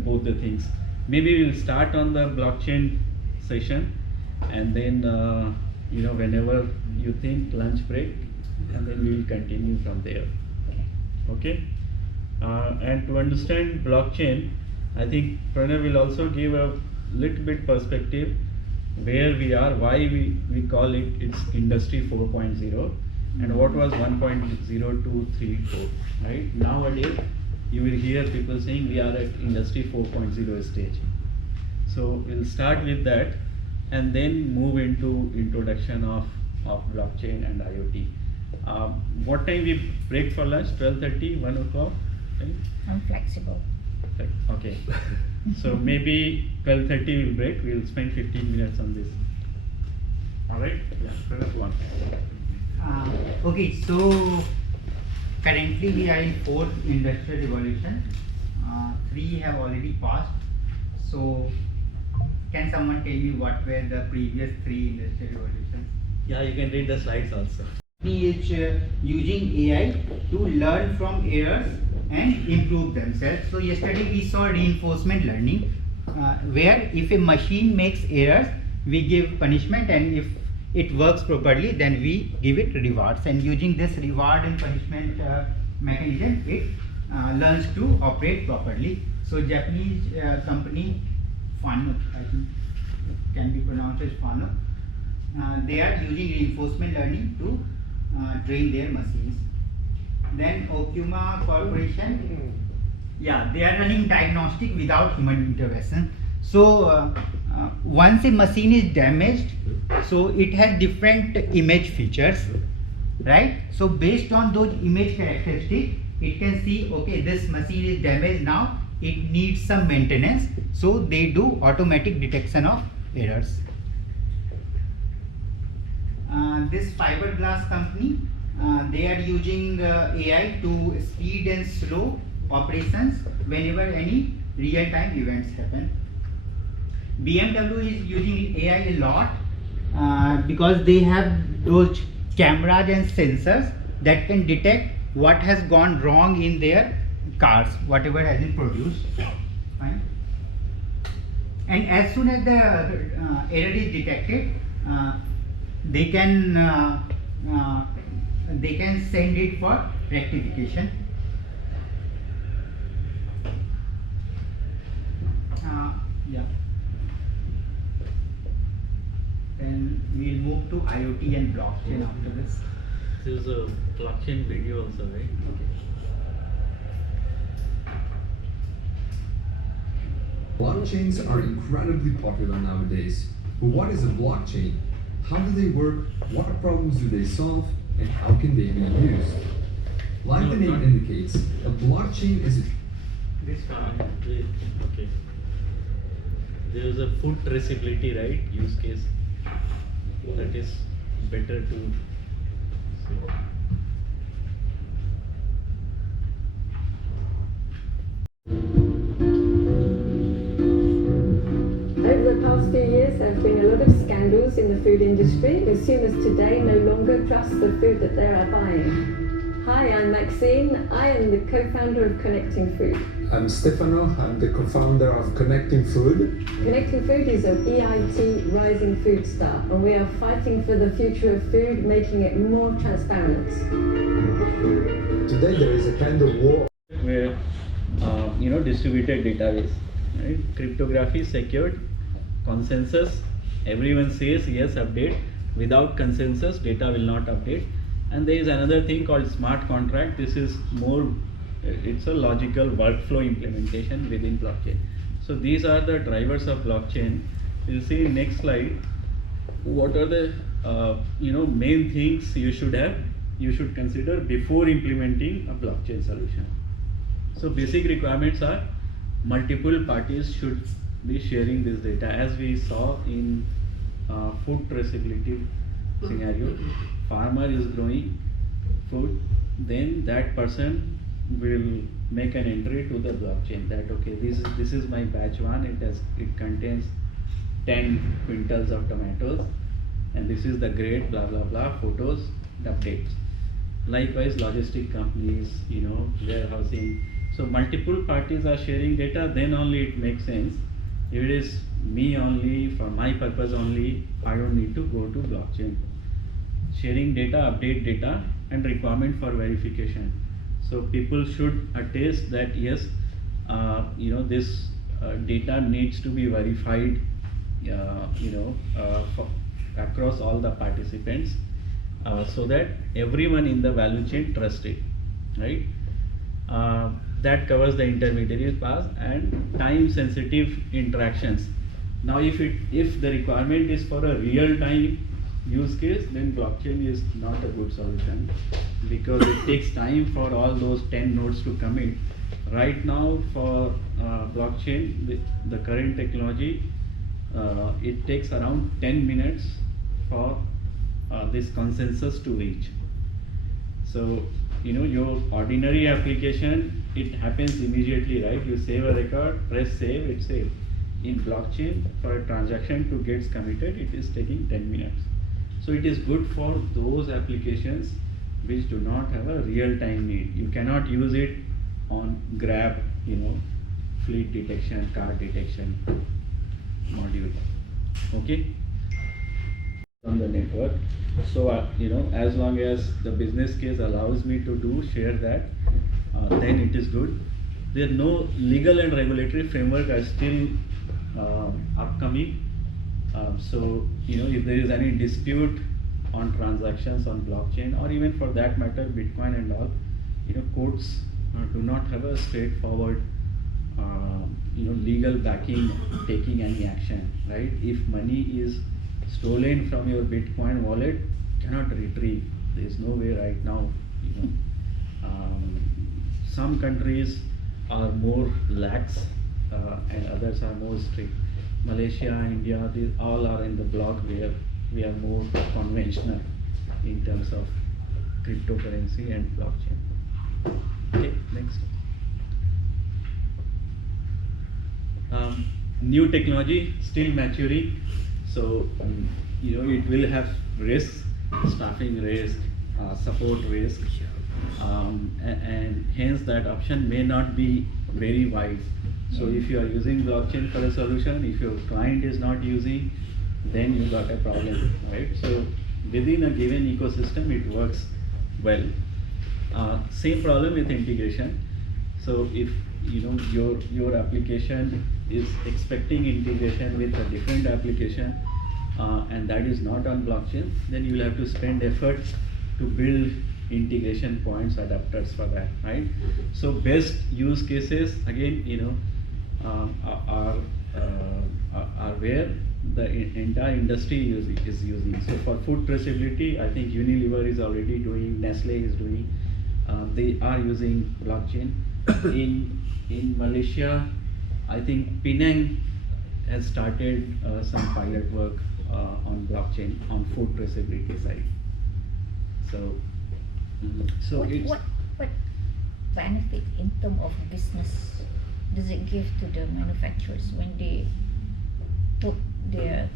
both the things. Maybe we'll start on the blockchain session, and then whenever you think, lunch break, and then we will continue from there. Okay, and to understand blockchain, I think Pranav will also give a little bit perspective where we are, why we call it's industry 4.0, and what was 1.0, 2, 3, 4. Right, nowadays you will hear people saying we are at industry 4.0 stage. So we'll start with that and then move into introduction of blockchain and IoT. What time we break for lunch? 12:30, 1 o'clock? Okay. I'm flexible. Okay. So maybe 12:30 we'll break. We'll spend 15 minutes on this. All right? Yeah, one. Okay, so currently we are in 4th industrial revolution. 3 have already passed. So can someone tell me what were the previous 3 industrial revolutions? Yeah, you can read the slides also. He is using AI to learn from errors and improve themselves. So yesterday we saw reinforcement learning, where if a machine makes errors, we give punishment, and if it works properly, then we give it rewards. And using this reward and punishment mechanism, it learns to operate properly. So Japanese company Fanuc, I think it can be pronounced as Fanuc, they are using reinforcement learning to train their machines. Then Okuma Corporation, yeah, they are running diagnostic without human intervention. So once a machine is damaged, so it has different image features, right? So based on those image characteristics, it can see, okay, this machine is damaged now, it needs some maintenance. So they do automatic detection of errors. This fiberglass company, they are using AI to speed and slow operations whenever any real-time events happen. BMW is using AI a lot because they have those cameras and sensors that can detect what has gone wrong in their cars, whatever has been produced. Fine. And as soon as the error is detected, they can send it for rectification. Yeah. Then we'll move to IoT and blockchain after this. This is a blockchain video also, right? Okay. Blockchains are incredibly popular nowadays. But what is a blockchain? How do they work? What problems do they solve? And how can they be used? Like the name indicates, a blockchain is a This one. Okay. There is a food traceability, right? Use case. That is better to see. Over the past few years, there have been a lot of scandals in the food industry. Consumers today no longer trust the food that they are buying. Hi, I'm Maxine. I am the co-founder of Connecting Food. I'm Stefano, I'm the co-founder of Connecting Food. Connecting Food is an EIT rising food star, and we are fighting for the future of food, making it more transparent. Today there is a kind of war. Where distributed database, right? Cryptography secured, consensus, everyone says yes, update. Without consensus, data will not update. And there is another thing called smart contract. This is more, it's a logical workflow implementation within blockchain. So these are the drivers of blockchain. We'll see in next slide what are the main things you should consider before implementing a blockchain solution. So basic requirements are multiple parties should be sharing this data, as we saw in food traceability scenario. Farmer is growing food, then that person will make an entry to the blockchain that okay, this is my batch one, it contains 10 quintals of tomatoes, and this is the grade, blah blah blah, photos, updates. Likewise, logistic companies, warehousing. So multiple parties are sharing data, then only it makes sense. If it is me only, for my purpose only, I don't need to go to blockchain. Sharing data, update data, and requirement for verification. So people should attest that yes, this data needs to be verified, across all the participants, so that everyone in the value chain trusts it, right? That covers the intermediary path and time-sensitive interactions. Now, if the requirement is for a real-time use case, then blockchain is not a good solution because it takes time for all those 10 nodes to commit. Right now, for blockchain, the current technology, it takes around 10 minutes for this consensus to reach. So, your ordinary application, it happens immediately, right? You save a record, press save, it's saved. In blockchain, for a transaction to get committed, it is taking 10 minutes. So it is good for those applications which do not have a real-time need. You cannot use it on Grab, fleet detection, car detection module. Okay? On the network. So, as long as the business case allows me to share that, then it is good. There are no legal and regulatory framework are still upcoming. So, if there is any dispute on transactions on blockchain, or even for that matter, Bitcoin and all, courts do not have a straightforward, legal backing taking any action, right? If money is stolen from your Bitcoin wallet, cannot retrieve. There is no way right now. Some countries are more lax and others are more strict. Malaysia, India, these all are in the block where we are more conventional in terms of cryptocurrency and blockchain. Okay, next. New technology still maturing, so it will have risks, staffing risk, support risk, and hence that option may not be very wise. So if you are using blockchain for a solution, if your client is not using, then you got a problem, right? So within a given ecosystem, it works well. Same problem with integration. So if your application is expecting integration with a different application, and that is not on blockchain, then you will have to spend effort to build integration points, adapters for that, right? So best use cases again, are where the entire industry is using. So for food traceability, I think Unilever is already doing, Nestle is doing. They are using blockchain. In Malaysia, I think Penang has started some pilot work on blockchain on food traceability side. So what benefit in terms of business does it give to the manufacturers when they put their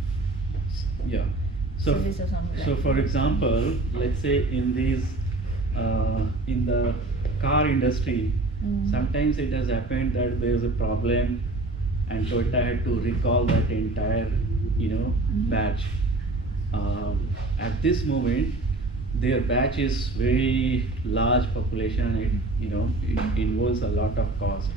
services on blockchain? So for example, let's say in these in the car industry, sometimes it has happened that there is a problem and Toyota had to recall that entire batch. At this moment, their batch is very large population. It involves a lot of cost.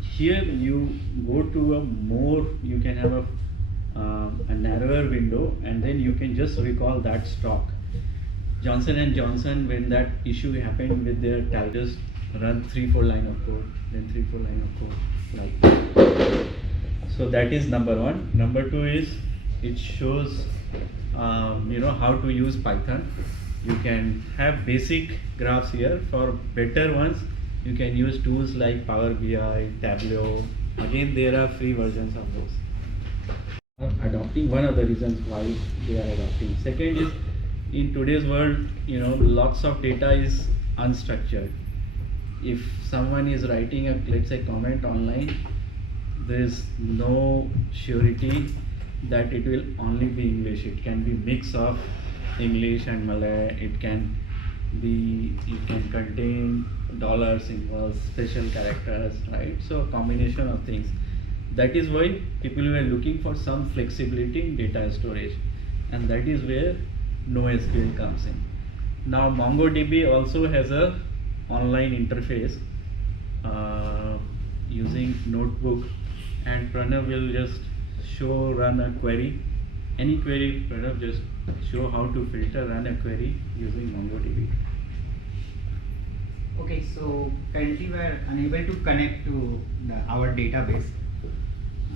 Here you go to you can have a narrower window, and then you can just recall that stock. Johnson & Johnson, when that issue happened with their just run 3-4 line of code, then 3-4 line of code, like that. So that is number one. Number two is it shows how to use Python. You can have basic graphs here. For better ones, you can use tools like Power BI, Tableau. Again, there are free versions of those. Adopting, one of the reasons why they are adopting. Second is, in today's world, lots of data is unstructured. If someone is writing let's say comment online, there is no surety that it will only be English. It can be mix of English and Malay. It can contain dollar symbols, special characters, right? So a combination of things. That is why people were looking for some flexibility in data storage, and that is where NoSQL comes in. Now MongoDB also has a online interface using Notebook, and Pranav will just run a query. Any query, Pranav just show how to run a query using MongoDB. Okay, so currently we are unable to connect to our database.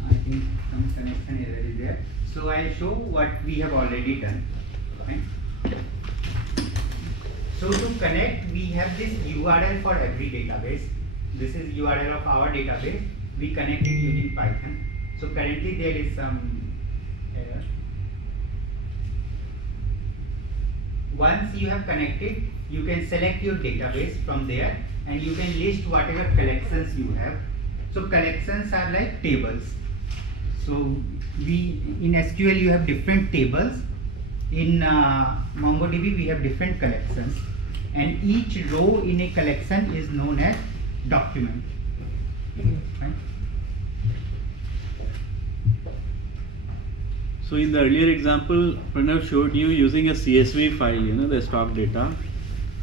I think some connection error is there. So I'll show what we have already done. Fine. So to connect, we have this URL for every database. This is URL of our database. We connect it using Python. So currently there is some error. Once you have connected, you can select your database from there, and you can list whatever collections you have. So collections are like tables. So in SQL you have different tables. In MongoDB we have different collections, and each row in a collection is known as document. Right? So in the earlier example, Pranav showed you using a CSV file, the stock data.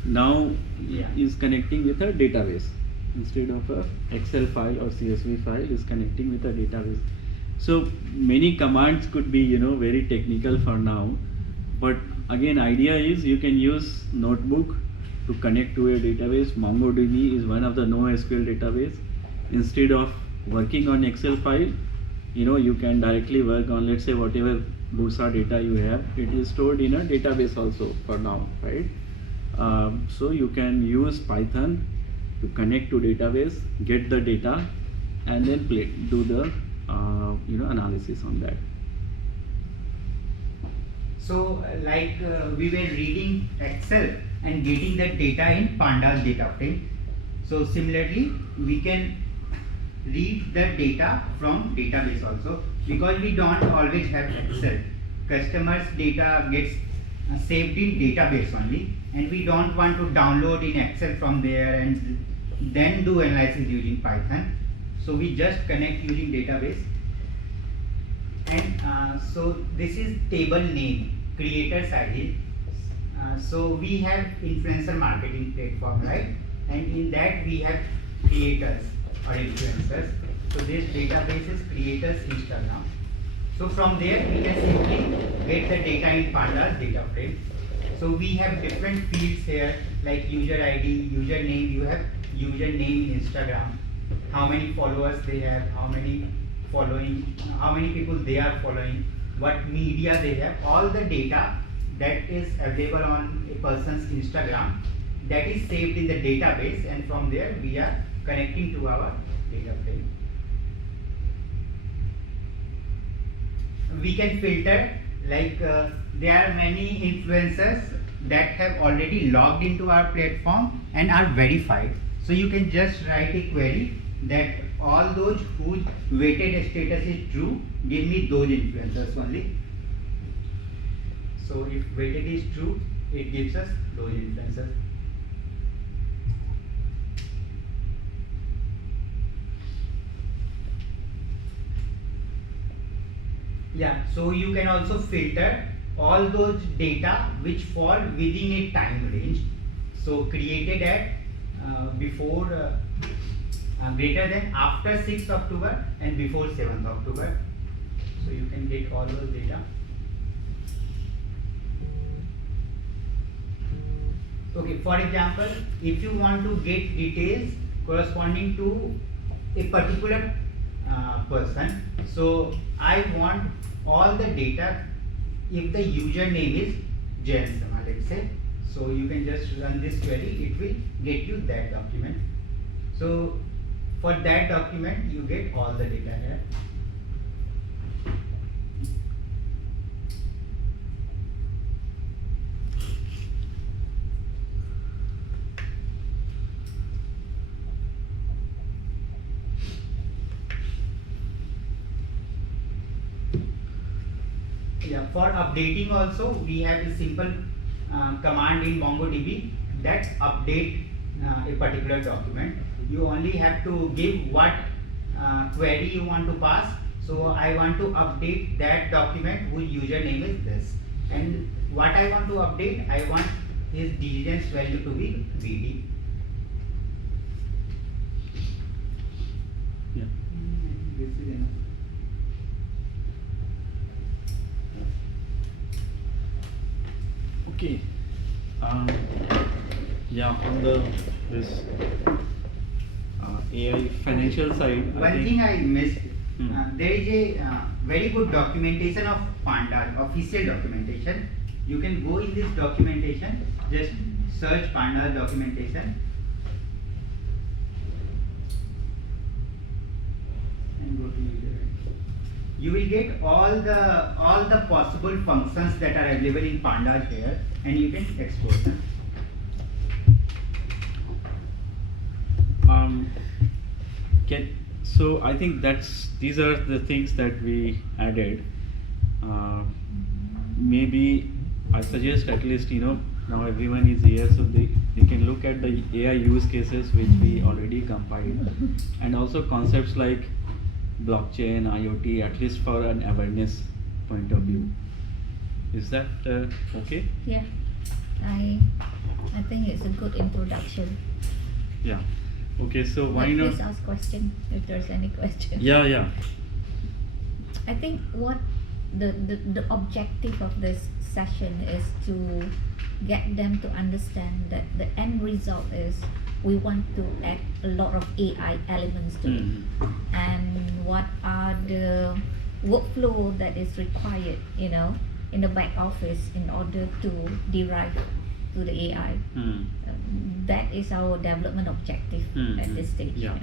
Now is connecting with a database instead of a Excel file or CSV file is connecting with a database. So many commands could be very technical for now, but again idea is you can use Notebook to connect to a database. MongoDB is one of the NoSQL database. Instead of working on Excel file, you can directly work on, let's say, whatever Bursa data you have, it is stored in a database also for now, right? So you can use Python to connect to database, get the data, and then do the analysis on that. We were reading Excel and getting the data in Pandas data frame. So similarly, we can read the data from database also, because we don't always have Excel. Customers' data gets saved in database only, and we don't want to download in Excel from there and then do analysis using Python. So we just connect using database. And so this is table name, creators ID. So we have influencer marketing platform, right? And in that we have creators or influencers. So this database is creators Instagram. So from there we can simply get the data in Pandas data frame. So we have different fields here like user ID, username. You have username in Instagram, how many followers they have, how many people they are following, what media they have, all the data that is available on a person's Instagram, that is saved in the database, and from there we are connecting to our data frame. We can filter, there are many influencers that have already logged into our platform and are verified. So you can just write a query that all those whose weighted status is true, give me those influencers only. So if weighted is true, it gives us those influencers. Yeah, so you can also filter all those data which fall within a time range. So created at greater than after 6th October and before 7th October. So you can get all those data. Okay, for example, if you want to get details corresponding to a particular person, so I want all the data if the username is Jayan Sama, let's say. So you can just run this query, it will get you that document. So for that document you get all the data here. Yeah, for updating also we have a simple command in MongoDB that update a particular document. You only have to give what query you want to pass. So I want to update that document whose username is this, and what I want to update, I want his diligence value to be VD. Yeah. This is enough. Okay. Yeah, on this AI financial side, One thing I missed, there is a very good documentation of Pandas, official documentation. You can go in this documentation, just search Pandas documentation. And go to user. You will get all the possible functions that are available in Pandas here, and you can explore them. So I think these are the things that we added. Maybe I suggest at least now everyone is here, so they can look at the AI use cases which we already compiled, and also concepts like blockchain, IoT, at least for an awareness point of view. Is that okay? Yeah, I think it's a good introduction. Yeah. Okay, so why not? Please ask question if there's any question. Yeah. I think what the objective of this session is to get them to understand that the end result is we want to add a lot of AI elements to it, and what are the workflow that is required, in the back office in order to derive to the AI. That is our development objective at this stage. Yeah.